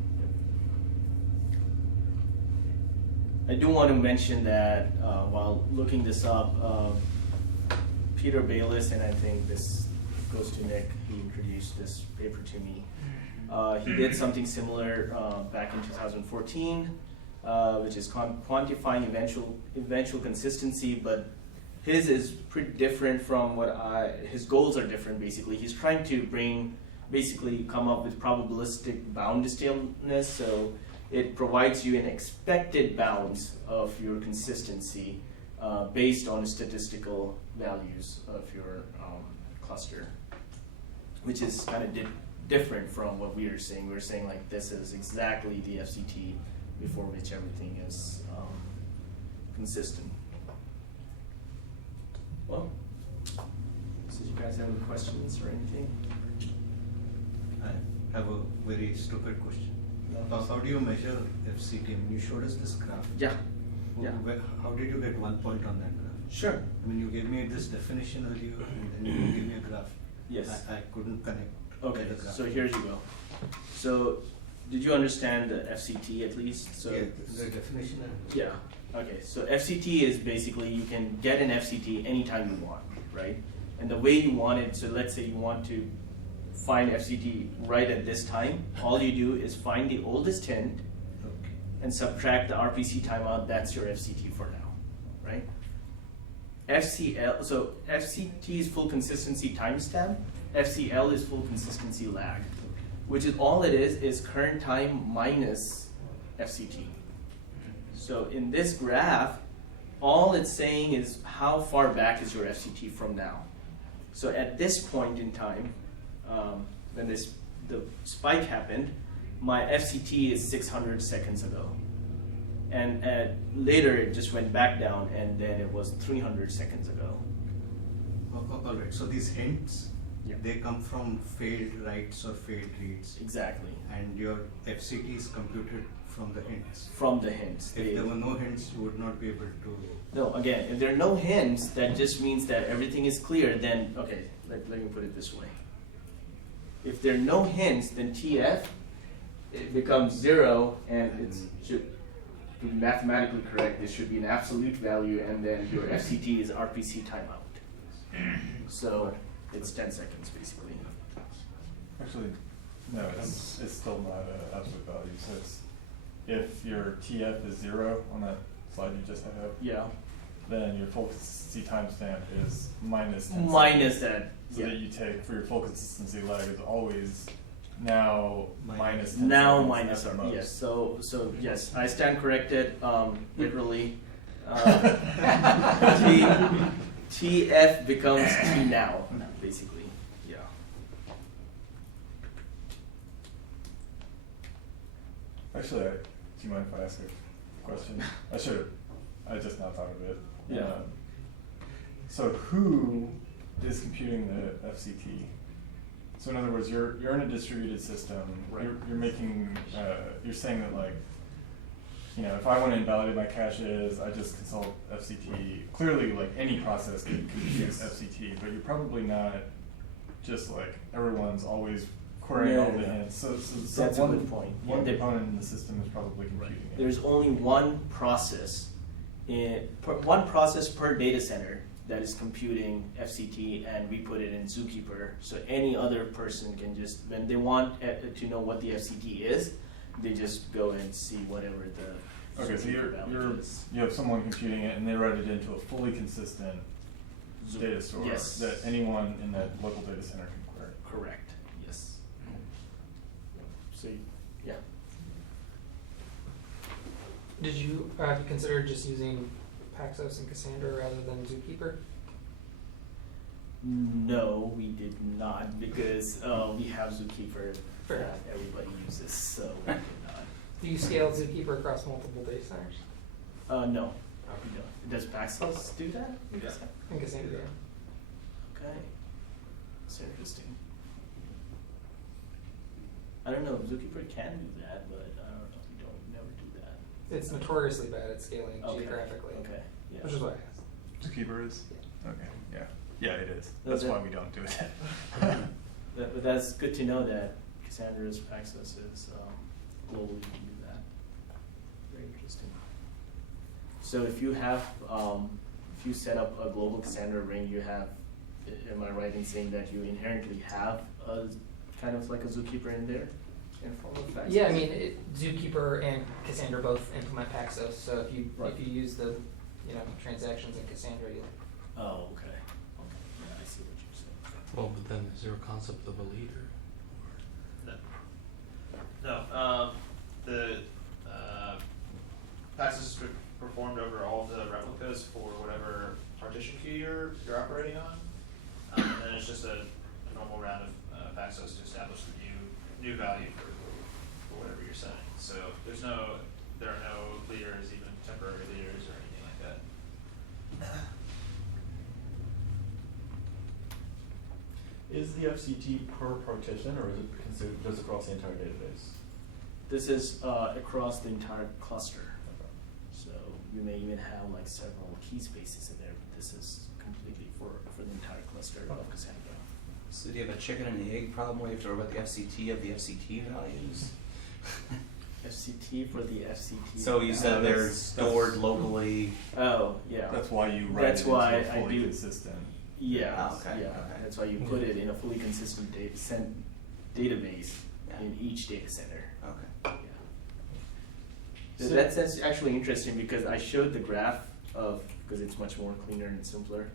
I do want to mention that while looking this up, Peter Bayless, and I think this goes to Nick, he introduced this paper to me. He did something similar back in 2014, which is quantifying eventual consistency, but his is pretty different from his goals are different basically. He's trying to come up with probabilistic bound staleness, so it provides you an expected bounds of your consistency based on statistical values of your cluster, which is kind of different from what we were saying. We were saying like this is exactly the FCT before which everything is consistent. Well, so do you guys have any questions or anything? I have a very stupid question. How do you measure FCT? You showed us this graph. Yeah. Yeah. How did you get 1 point on that graph? Sure. I mean, you gave me this definition earlier, and then you gave me a graph. Yes. I couldn't connect. Okay, the graph. so here you go. So, did you understand the FCT at least? So, Yeah, the definition. yeah. Okay, so FCT is basically you can get an FCT anytime you want, right? And the way you want it, so let's say you want to find FCT right at this time, all you do is find the oldest hint Okay. and subtract the RPC timeout, that's your FCT for now, right? So FCT is full consistency timestamp, FCL is full consistency lag, which is all it is current time minus FCT. So in this graph, all it's saying is how far back is your FCT from now. So at this point in time, when the spike happened, my FCT is 600 seconds ago. And later it just went back down and then it was 300 seconds ago. All right. So these hints, Yeah. they come from failed writes or failed reads, Exactly. and your FCT is computed from the hints. From the hints. If there were no hints, you would not be able to. No, again, if there are no hints, that just means that everything is clear, then, okay, let me put it this way. If there are no hints, then TF, it becomes 0, and it should be mathematically correct. This should be an absolute value, and then your FCT is RPC timeout. So it's 10 seconds, basically. Actually, no, it's still not an absolute value. So it's, if your TF is 0 on that slide you just had up, Yeah. then your full consistency timestamp is minus 10 Minus seconds. that. So Yeah. that you take for your full consistency lag is always now minus 10 Now seconds minus at R. the most. Yes. So yes, I stand corrected. Literally, TF becomes T now, basically. Yeah. Actually, do you mind if I ask a question? I just now thought of it. Yeah. So who is computing the FCT. So in other words, you're in a distributed system. Right. You're making you're saying that like, you know, if I want to invalidate my caches, I just consult FCT. Clearly, like any process can use FCT, but you're probably not just like everyone's always querying all the hints. So That's a one, good point. One Yeah, there- component in the system is probably computing it. There's only one process one process per data center that is computing FCT, and we put it in Zookeeper. So any other person can just, when they want to know what the FCT is, they just go and see whatever the Okay, so Zookeeper value is. you have someone computing it, and they write it into a fully consistent data store Yes. that anyone in that local data center can query. Correct. Yes. So yeah. Did you have you considered just using Paxos and Cassandra rather than Zookeeper? No, we did not, because we have Zookeeper Fair. that everybody uses, so we did not. Do you scale Zookeeper across multiple data centers? No, we don't. Does Paxos do that? Yeah. And Cassandra, Okay, that's interesting. I don't know if Zookeeper can do that, but I don't know. We don't never do that. it's notoriously bad at scaling Okay. geographically. Okay. Yeah. Which is why I asked. Zookeeper is? Okay, yeah. Yeah, it is. No, That's that- why we don't do it. But that's good to know that Cassandra's Paxos is globally can do that. Very interesting. So if you have, if you set up a global Cassandra ring, you have, am I right in saying that you inherently have a kind of like a Zookeeper in there in form of Paxos? Yeah, I mean, Zookeeper and Cassandra both implement Paxos, so Right. if you use the transactions in Cassandra, you'll. Oh, okay. Okay, yeah, I see what you're saying. Well, but then is there a concept of a leader? No, the Paxos is performed over all of the replicas for whatever partition queue you're operating on, and then it's just a normal round of Paxos to establish the new value for whatever you're setting. So there are no leaders, even temporary leaders or anything like that. Is the FCT per partition, or is it considered just across the entire database? This is across the entire cluster. So you may even have like several key spaces in there, but this is completely for the entire cluster of Cassandra. So do you have a chicken and the egg problem where you have to worry about the FCT of the FCT values? FCT for the FCT. So you said they're that's- stored locally. Oh, yeah. That's why you write That's it into why a I fully do- consistent. Yeah, Oh, okay, yeah. okay. That's why you put it in a fully consistent database Yeah. in each data center. Okay. Yeah. So that's actually interesting because I showed the graph of, because it's much more cleaner and simpler,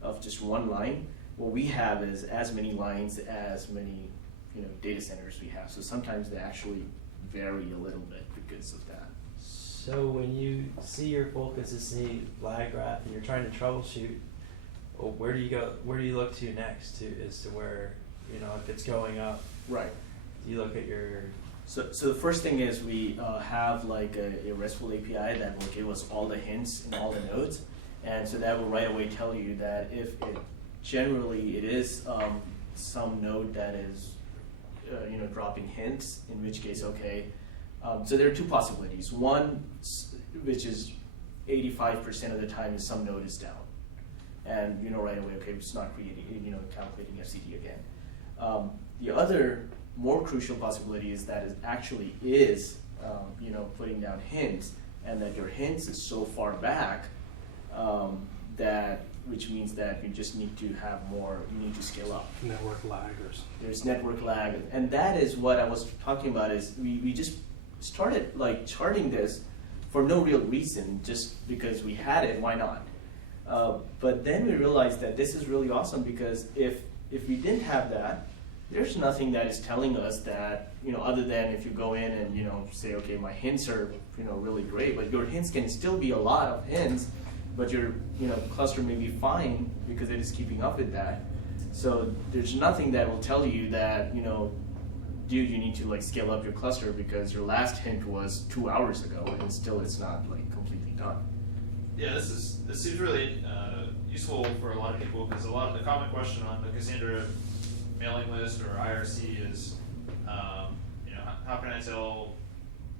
of just one line. What we have is as many lines as many data centers we have. So sometimes they actually vary a little bit because of that. So when you see your full consistency lag graph and you're trying to troubleshoot, well, where do you go? Where do you look to next as to where if it's going up? Right. Do you look at your So the first thing is we have like a RESTful API that will give us all the hints in all the nodes, and so that will right away tell you that if it generally it is some node that is dropping hints, in which case okay. So there are two possibilities. One, which is 85% of the time, is some node is down, and right away okay, it's not creating calculating FCT again. The other more crucial possibility is that it actually is, putting down hints, and that your hints is so far back which means that you just need to have more. You need to scale up. Network laggers. There's network lag, and that is what I was talking about. Is we just started like charting this for no real reason, just because we had it. Why not? But then we realized that this is really awesome because if we didn't have that, there's nothing that is telling us that, other than if you go in and, say, okay, my hints are, really great, but your hints can still be a lot of hints, but your, cluster may be fine because it is keeping up with that. So there's nothing that will tell you that, dude, you need to like scale up your cluster because your last hint was 2 hours ago and still it's not like completely done. Yeah, this seems really useful for a lot of people, because a lot of the common question on the Cassandra mailing list or IRC is, how can I tell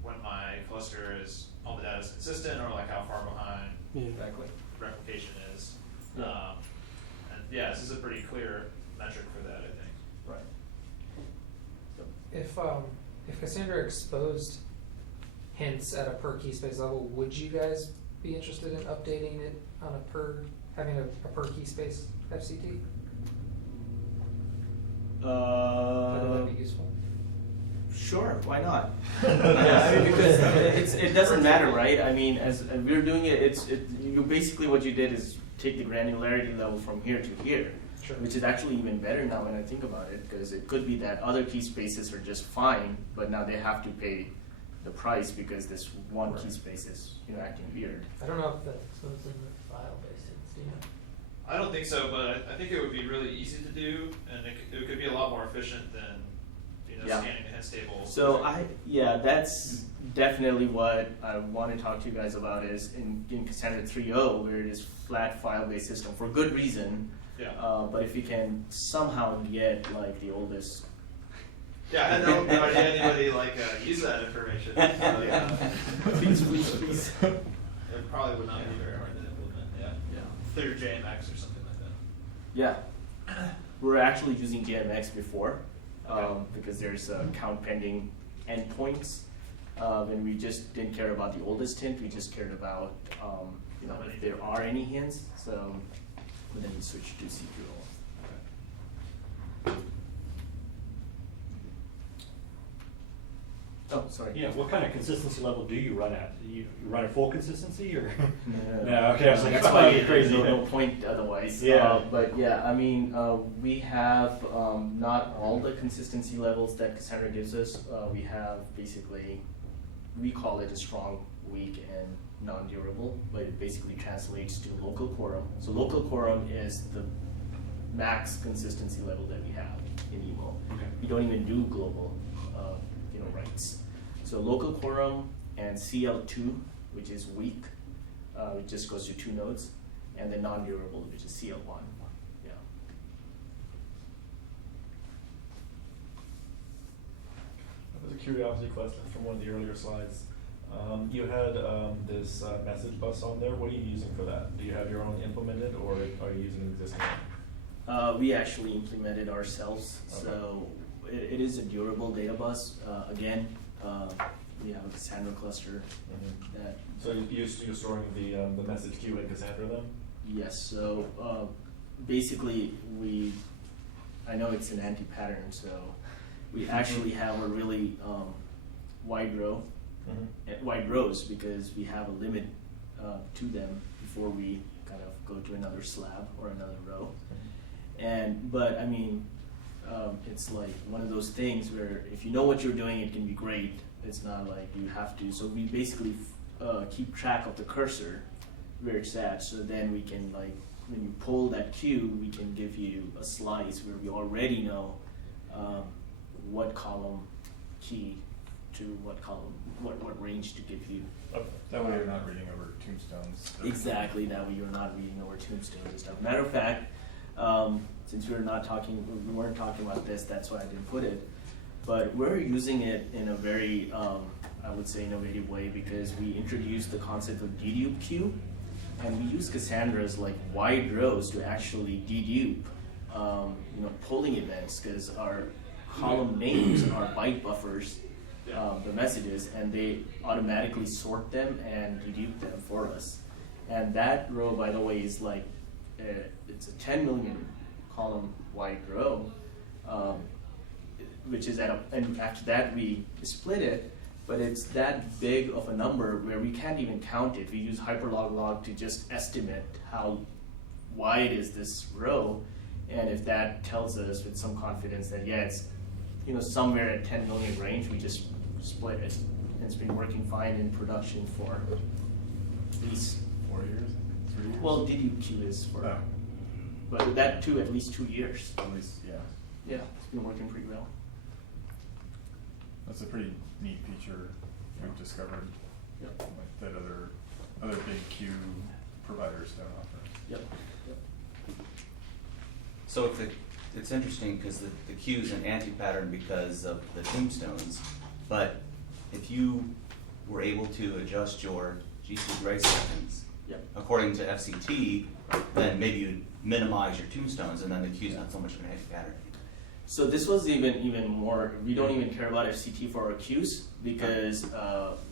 when my cluster is, all the data is consistent, or like how far behind Exactly. replication is. Yeah. And yeah, this is a pretty clear metric for that, I think. Right. If Cassandra exposed hints at a per key space level, would you guys be interested in updating it on having a per key space FCT? Would that be useful? Sure, why not? Yeah, I mean, because it doesn't matter, right? I mean, as we're doing it, you basically what you did is take the granularity level from here to here, Sure. which is actually even better now when I think about it, because it could be that other key spaces are just fine, but now they have to pay the price because this one key space is acting weird. I don't know if that's exposed in the file-based hints, do you know? I don't think so, but I think it would be really easy to do, and it could be a lot more efficient than scanning the hints table. So that's definitely what I want to talk to you guys about is in Cassandra 3.0, where it is flat file-based system for good reason. Yeah. But if you can somehow get like the oldest. Yeah, I had no idea anybody use that information. So, Please. It probably would not be very hard to implement. Yeah. Clear JMX or something like that. Yeah. We're actually using JMX before because there's count pending endpoints. And we just didn't care about the oldest hint. We just cared about if there are any hints. So then we switched to CQL. Oh, sorry. Yeah, what kind of consistency level do you run at? You run at full consistency or? No. No, okay, I was like, that's that's why probably crazy. no point otherwise. Yeah. But yeah, I mean, we have not all the consistency levels that Cassandra gives us. We have basically, we call it a strong, weak, and non-durable, but it basically translates to local quorum. So local quorum is the max consistency level that we have in emo. Okay. We don't even do global, rights. So local quorum and CL2, which is weak, it just goes to 2 nodes, and then non-durable, which is CL1. Yeah. That was a curiosity question from one of the earlier slides. You had this message bus on there. What are you using for that? Do you have your own implemented, or are you using an existing one? We actually implemented ourselves, Okay. so it is a durable data bus. Again, we have a Cassandra cluster that. So you're storing the message queue in Cassandra then? Yes. So basically, I know it's an anti-pattern, so we actually have a really wide row, wide rows, because we have a limit to them before we kind of go to another slab or another row. But I mean, it's like one of those things where if you know what you're doing, it can be great. It's not like you have to. So we basically keep track of the cursor where it's at. So then we can, like, when you pull that queue, we can give you a slice where we already know what column key to what column, what range to give you. Okay. That way you're not reading over tombstones. Exactly, that way you're not reading over tombstones and stuff. Matter of fact, since we weren't talking about this, that's why I didn't put it. But we're using it in a very, I would say, innovative way, because we introduced the concept of dedupe queue, and we use Cassandra's like wide rows to actually dedupe, polling events, because our column names are byte buffers, the messages, and they automatically sort them and dedupe them for us. And that row, by the way, is like it's a 10 million column wide row, which is and after that we split it, but it's that big of a number where we can't even count it. We use hyperlog to just estimate how wide is this row, and if that tells us with some confidence that it's somewhere at 10 million range, we just split it. And it's been working fine in production for at least 4 years, 3 years. well, DDQ is for, Oh. but that too at least 2 years. At least, yeah. Yeah, it's been working pretty well. That's a pretty neat feature we've discovered. Yep. Like that other big queue providers don't offer. Yep. So if it's interesting because the queue is an anti-pattern because of the tombstones, but if you were able to adjust your GC Grayseconds Yep. according to FCT, then maybe you'd minimize your tombstones and then the queue's not so much of an anti-pattern. So this was even more. We don't even care about FCT for our queues because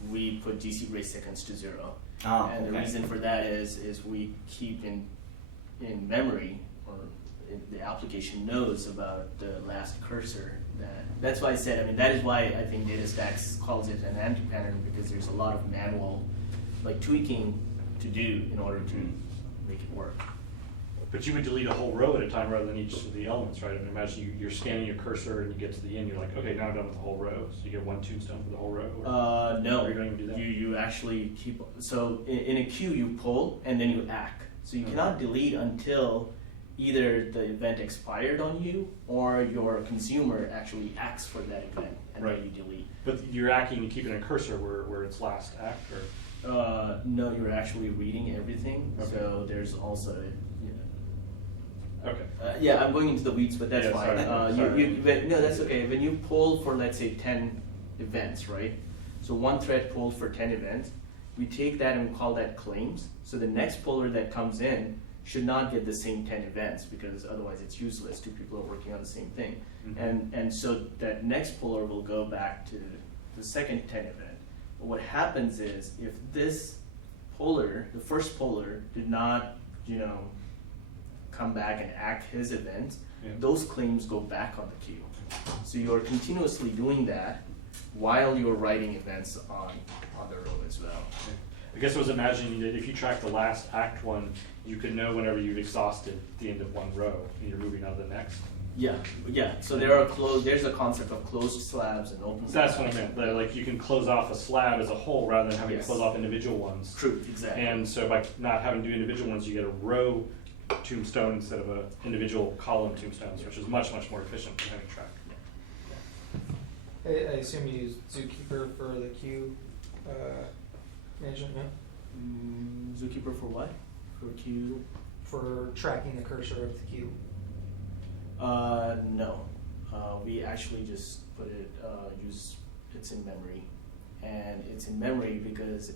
we put GC Grayseconds to 0. Oh, And the okay. reason for that is we keep in memory, or the application knows about the last cursor. That's why I said, I mean, that is why I think DataStax calls it an anti-pattern, because there's a lot of manual tweaking to do in order to make it work. But you would delete a whole row at a time rather than each of the elements, right? I mean, imagine you're scanning your cursor and you get to the end, you're like, okay, now I'm done with the whole row. So you get one tombstone for the whole row? Or No, Or you don't even do that? you actually keep, so in a queue you pull and then you act. So you cannot delete until either the event expired on you or your consumer actually acts for that event, and Right. then you delete. But you're acting, you keep it in a cursor where it's last act, or? No, you're actually reading everything. Okay. So there's also, Okay. yeah, I'm going into the weeds, but that's Yeah, fine. sorry. No, that's okay. When you poll for, let's say, 10 events, right? So one thread polls for 10 events. We take that and we call that claims. So the next poller that comes in should not get the same 10 events, because otherwise it's useless. Two people are working on the same thing. Mhm. And so that next poller will go back to the second 10 event. But what happens is, if this poller, the first poller, did not, come back and act his event, Yeah. those claims go back on the queue. So you're continuously doing that while you're writing events on the row as well. I guess I was imagining that if you track the last act one, you could know whenever you've exhausted the end of one row and you're moving on to the next. Yeah. So there's a concept of closed slabs and open So slabs. that's what I meant. That, like, you can close off a slab as a whole rather than having Yes. to close off individual ones. True, exactly. And so by not having to do individual ones, you get a row tombstone instead of a individual column tombstones, which is much, much more efficient than having track. I assume you use Zookeeper for the queue management, no? Zookeeper for what? For queue? For tracking the cursor of the queue. No. We actually just put it, it's in memory. And it's in memory because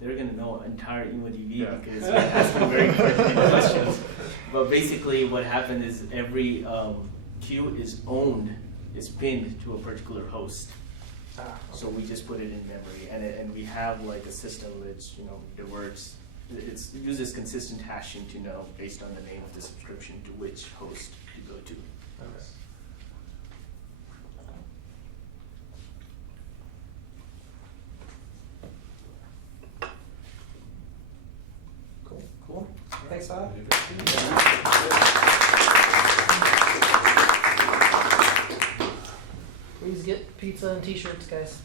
they're going to know entire InmoDB Yeah. because we ask them very critical questions. But basically what happened is every queue is pinned to a particular host. So we just put it in memory, and we have like a system which it works. It uses consistent hashing to know based on the name of the subscription to which host to go to. Okay. Cool. Thanks, Fahd. Please get pizza and t-shirts, guys.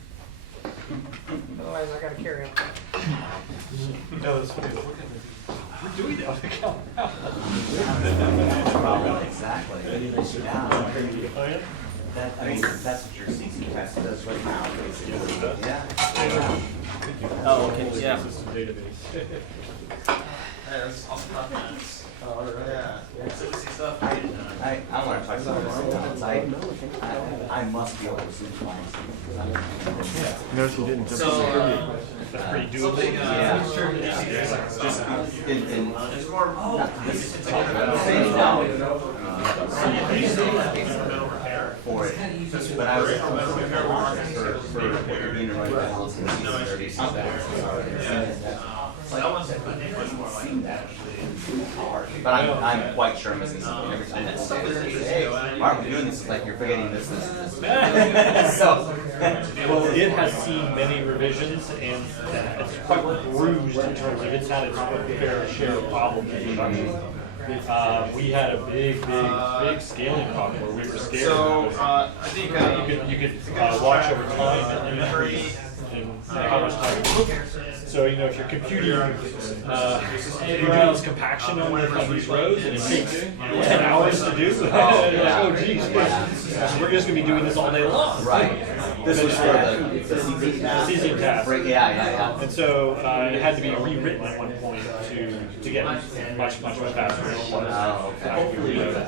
Otherwise, I gotta carry them. No, that's funny. We're doing that on the account now. Problem, exactly. Yeah. Oh, yeah? I mean, that's what your CC test does right now, basically. Yes, it does. Yeah. Oh, okay, yeah. System database. That's awesome. Yeah. Stuff. I want to talk about this. I must be able to supervise. Notice you didn't. So, That's pretty doable. something, Yeah. just There's more. this is saying now for it, but I was for what you're doing to run balance and CC seen that. But I'm quite sure I'm missing something every time. Hey, why aren't we doing this? It's like you're forgetting this. So, Well, it has seen many revisions, and it's quite bruised in terms of it's had its fair share of problems in production. We had a big scaling problem where we were scared. So, because I think you could watch over time and how much time it took. So, if you're computing, you're doing this compaction on these rows, and it takes 10 hours to do. So, oh, geez, we're just going to be doing this all day long. right. This was for the cesium task. Yeah. And so it had to be rewritten at one point to get much faster than it was. After we reloaded it.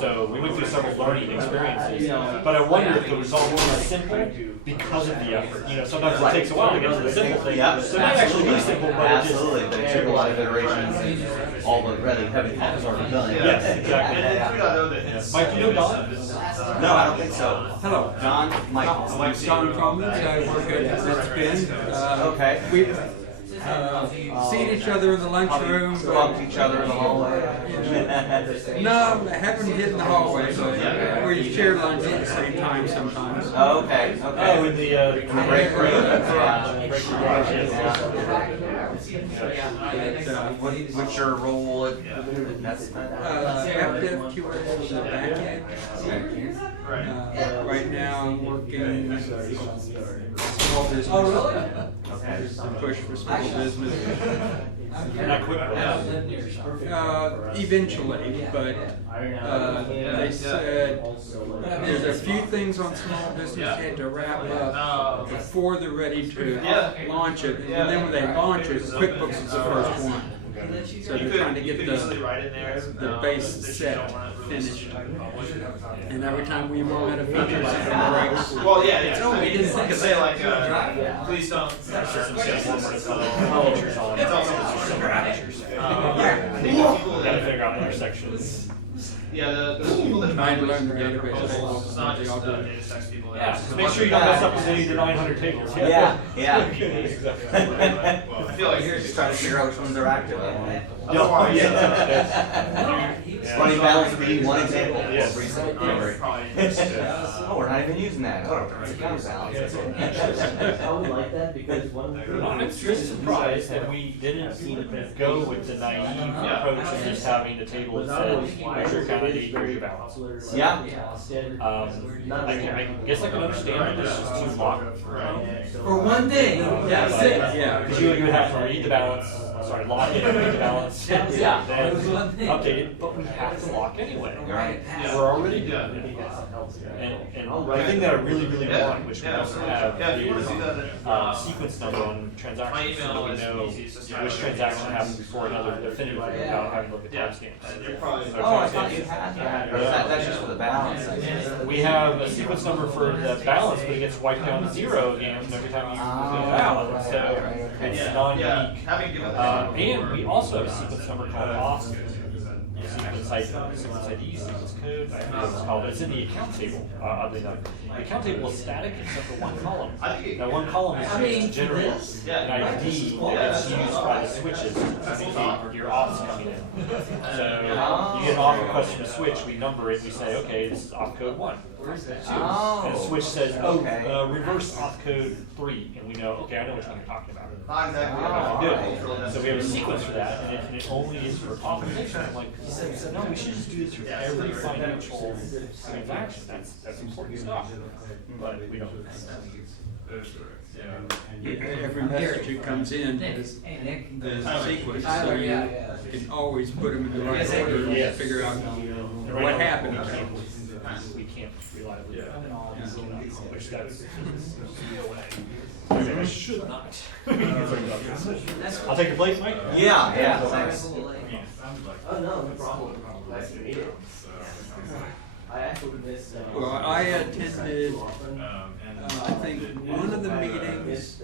So we went through several learning experiences, but I wonder if the result was simple because of the effort. Sometimes it takes a while to get to the simple thing. So it might actually be simple, but absolutely, but it took a lot of iterations and all the really heavy thought was already done. Yes, exactly. Mike, you know Don? No, I don't think so. Hello. John, Mike. Mike John Cummins, I work at Spin. Okay. We've seen each other in the lunchroom. Bumped each other in the hallway. No, I haven't hit in the hallway, but we share lunch at the same time sometimes. Oh, okay. Oh, in the break room. What's your role at FDevQA for the back end. Right now I'm working small business. Oh, really? Okay. To push for small business. Not quickly. Eventually, but they said there's a few things on small business they had to wrap up before they're ready to launch it. And then when they launch it, QuickBooks is the first one. So they're trying to get the base set finished. And every time we roll out a feature, something breaks. Well, yeah. Oh, we didn't think of say that. please don't. Gotta figure out intersections. Yeah, the people that Trying to learn the get database. proposals, it's not just data sex people. Yeah, make sure you don't mess up with any of the 900 tables. Yeah. I feel like You're just trying to figure out which ones are active. Funny balance being one example. Yes. Oh, we're not even using that. Oh, it's a counter balance. I would like that because one of the I'm just surprised that we didn't go with the naive approach of just having the table that says, here's your account ID, here's your balance. Yeah. I guess I can understand that this is too long. for one day. That's it. Yeah. Because you would have to read the balance, log in, read the balance, then update it, but we have to lock anyway. Right. We're already doing it. And the thing that I really want, which we also have, is sequence number on transactions, so that we know which transaction happened before another definitively without having to look at timestamps. Oh, I thought you had that. Or that's just for the balance. We have a sequence number for the balance, but it gets wiped down to 0 again every time you move it out. So it's non-unique. And we also have a sequence number called OSC. Sequence ID, sequence code, I forget what it's called, but it's in the account table, oddly enough. The account table is static except for one column. That one column is used to generate an ID that's used by the switches to indicate your ops coming in. So you get an off request from a switch, we number it, we say, okay, this is op code 1. Where's that 2? And the switch says, reverse op code 3, and we know, okay, I know which one you're talking about. So we have a sequence for that, and it only is for authorization. I'm like, no, we should just do this for every financial transaction. That's important stuff, but we don't. Every message that comes in is the sequence, so you can always put them in the right order and figure out what happened. We can't reliably do that, which that's I should not. I'll take your place, Mike. Yeah, thanks. Oh, no, no problem. Nice to meet you. I actually missed. Well, I attended, I think, one of the meetings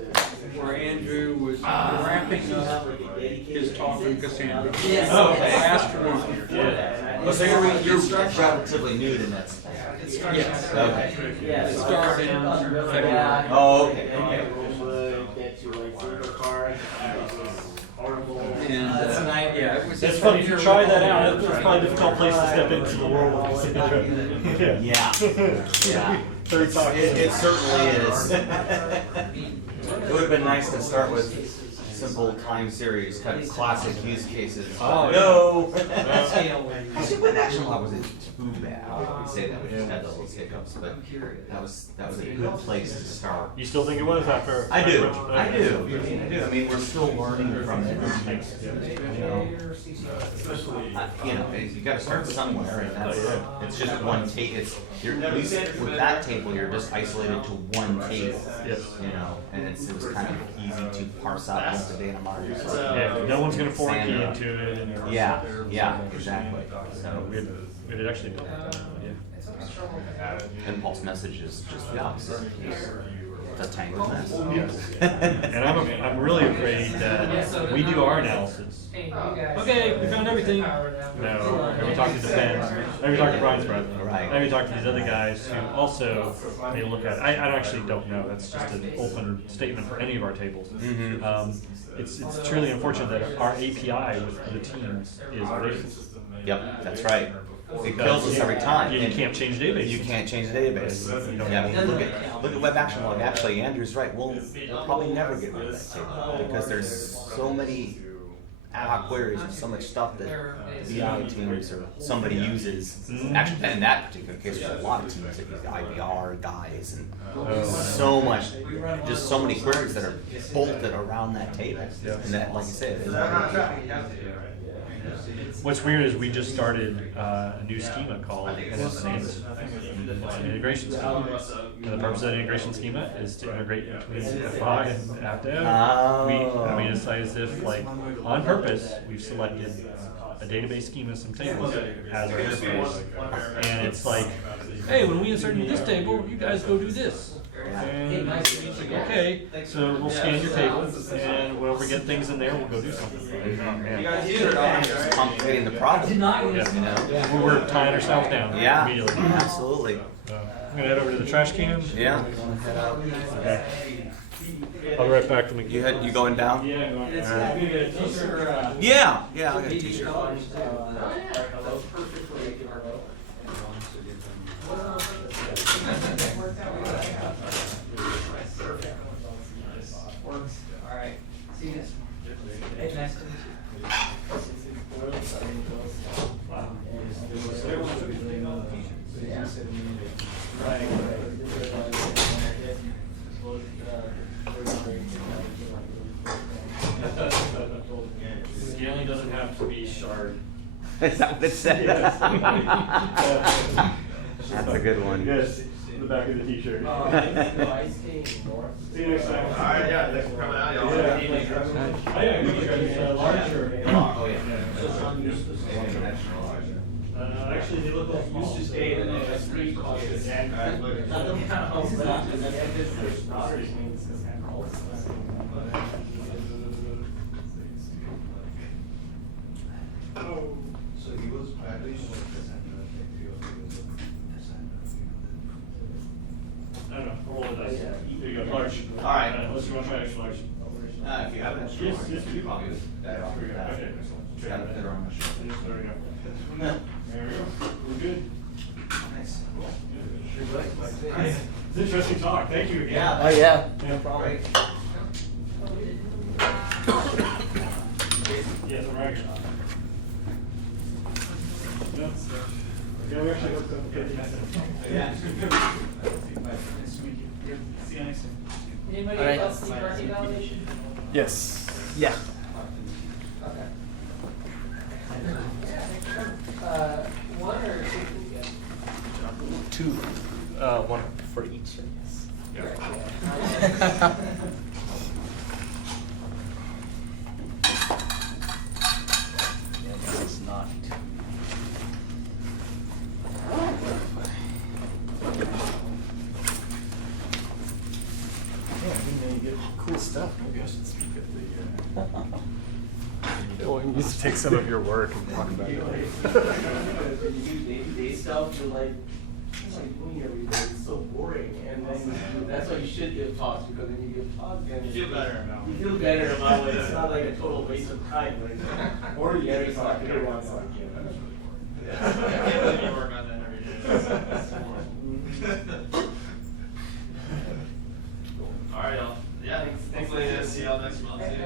where Andrew was wrapping up his talk on Cassandra. Yes. I asked for one. So you're relatively new to this. Yes. Okay. It started in February. Oh, okay. And, yeah, it was. It's funny, if you try that out, it's probably a difficult place to step into the world of Cassandra. Yeah. Third time. It certainly is. It would have been nice to start with simple time series, kind of classic use cases. Oh, no! yeah. Actually, web action log wasn't too bad. We say that, we just had those hiccups, but that was a good place to start. You still think it was after? I do. I mean, we're still learning from it. You know, you know, you got to start somewhere, and that's it's just one table. You're at least with that table, you're just isolated to one table. Yes. You know, and it was kind of easy to parse out what the data miners. Yeah, no one's gonna foreign key into it. And Yeah, exactly. So we had actually done that. Yeah. impulse message is just the opposite. It's a tangled mess. Yes. And I'm really afraid that we do our analysis. Okay, we found everything. No, and we talk to Depends. Then we talk to Brian's brother. Right. Then we talk to these other guys who also may look at it. I actually don't know. That's just an open statement for any of our tables. It's truly unfortunate that our API with the teams is ridiculous. Yep, that's right. It kills us every time. You can't change the database. You can't change the database. Yeah, I mean, look at web action log. Actually, Andrew's right. We'll probably never get rid of that table because there's so many ad hoc queries and so much stuff that BI teams or somebody uses. Actually, in that particular case, there's a lot of teams that use IVR guys and so much, just so many queries that are bolted around that table. And that, like you said, is What's weird is we just started a new schema called it's an integration schema. And the purpose of the integration schema is to integrate between FI and AppDev. I mean, it's like as if, like, on purpose, we've selected a database schema, some tables as our interface. And it's like, hey, when we insert into this table, you guys go do this. And it's like, okay, so we'll scan your table, and whenever we get things in there, we'll go do something. it's complicating the problem. Yeah. We're tying ourselves down immediately. Absolutely. I'm gonna head over to the trash can. Yeah. Okay. I'll be right back. You going down? Yeah, I'm going. Yeah, I got a t-shirt. Alright. See you guys. Hey, nice to meet you. Scaling doesn't have to be shard. Is that what it said? That's a good one. Yes, the back of the t-shirt. See you next time. Alright, yeah, thanks for coming out, y'all. Larger. Oh, yeah. Actually, they look like used to stay in a street called So he was battery for Cassandra. I don't know, roll the dice. Here you go, large. All right. Unless you want to try extra large. If you have an extra Yes, one, yes, we do. I'll use that off of that. Okay. Gotta fit her on my shoulder. Yes, there we go. There we go. We're good. Nice. It's an interesting talk. Thank you again. Yeah. Oh, yeah. No problem. Yes, I'm right. Yeah, we actually looked up 50 minutes. Yeah. Nice to meet you. See you next time. Anybody Alright. else need parking validation? Yes. Yeah. Okay. One or two? Two. One for each, I guess. Yeah. It's not. Yeah, I mean, you get cool stuff. Maybe I should speak at the. Well, you need to take some of your work and talk about it. When you do day-to-day stuff, you're like, what's am I doing every day? It's so boring. And then that's why you should give talks, because when you give talks, then You feel better about it. you feel better about it. It's not like a total waste of time. Like, or you get talk to everyone. Like, I can't believe you work on that every day. Alright, y'all. Yeah, hopefully see y'all next month too.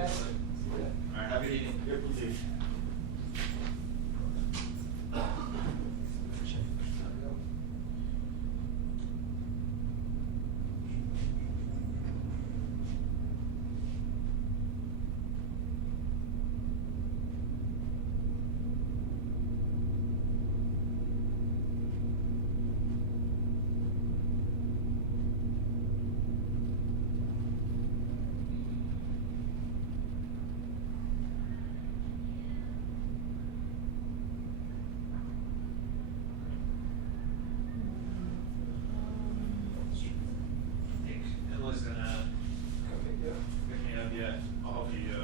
all the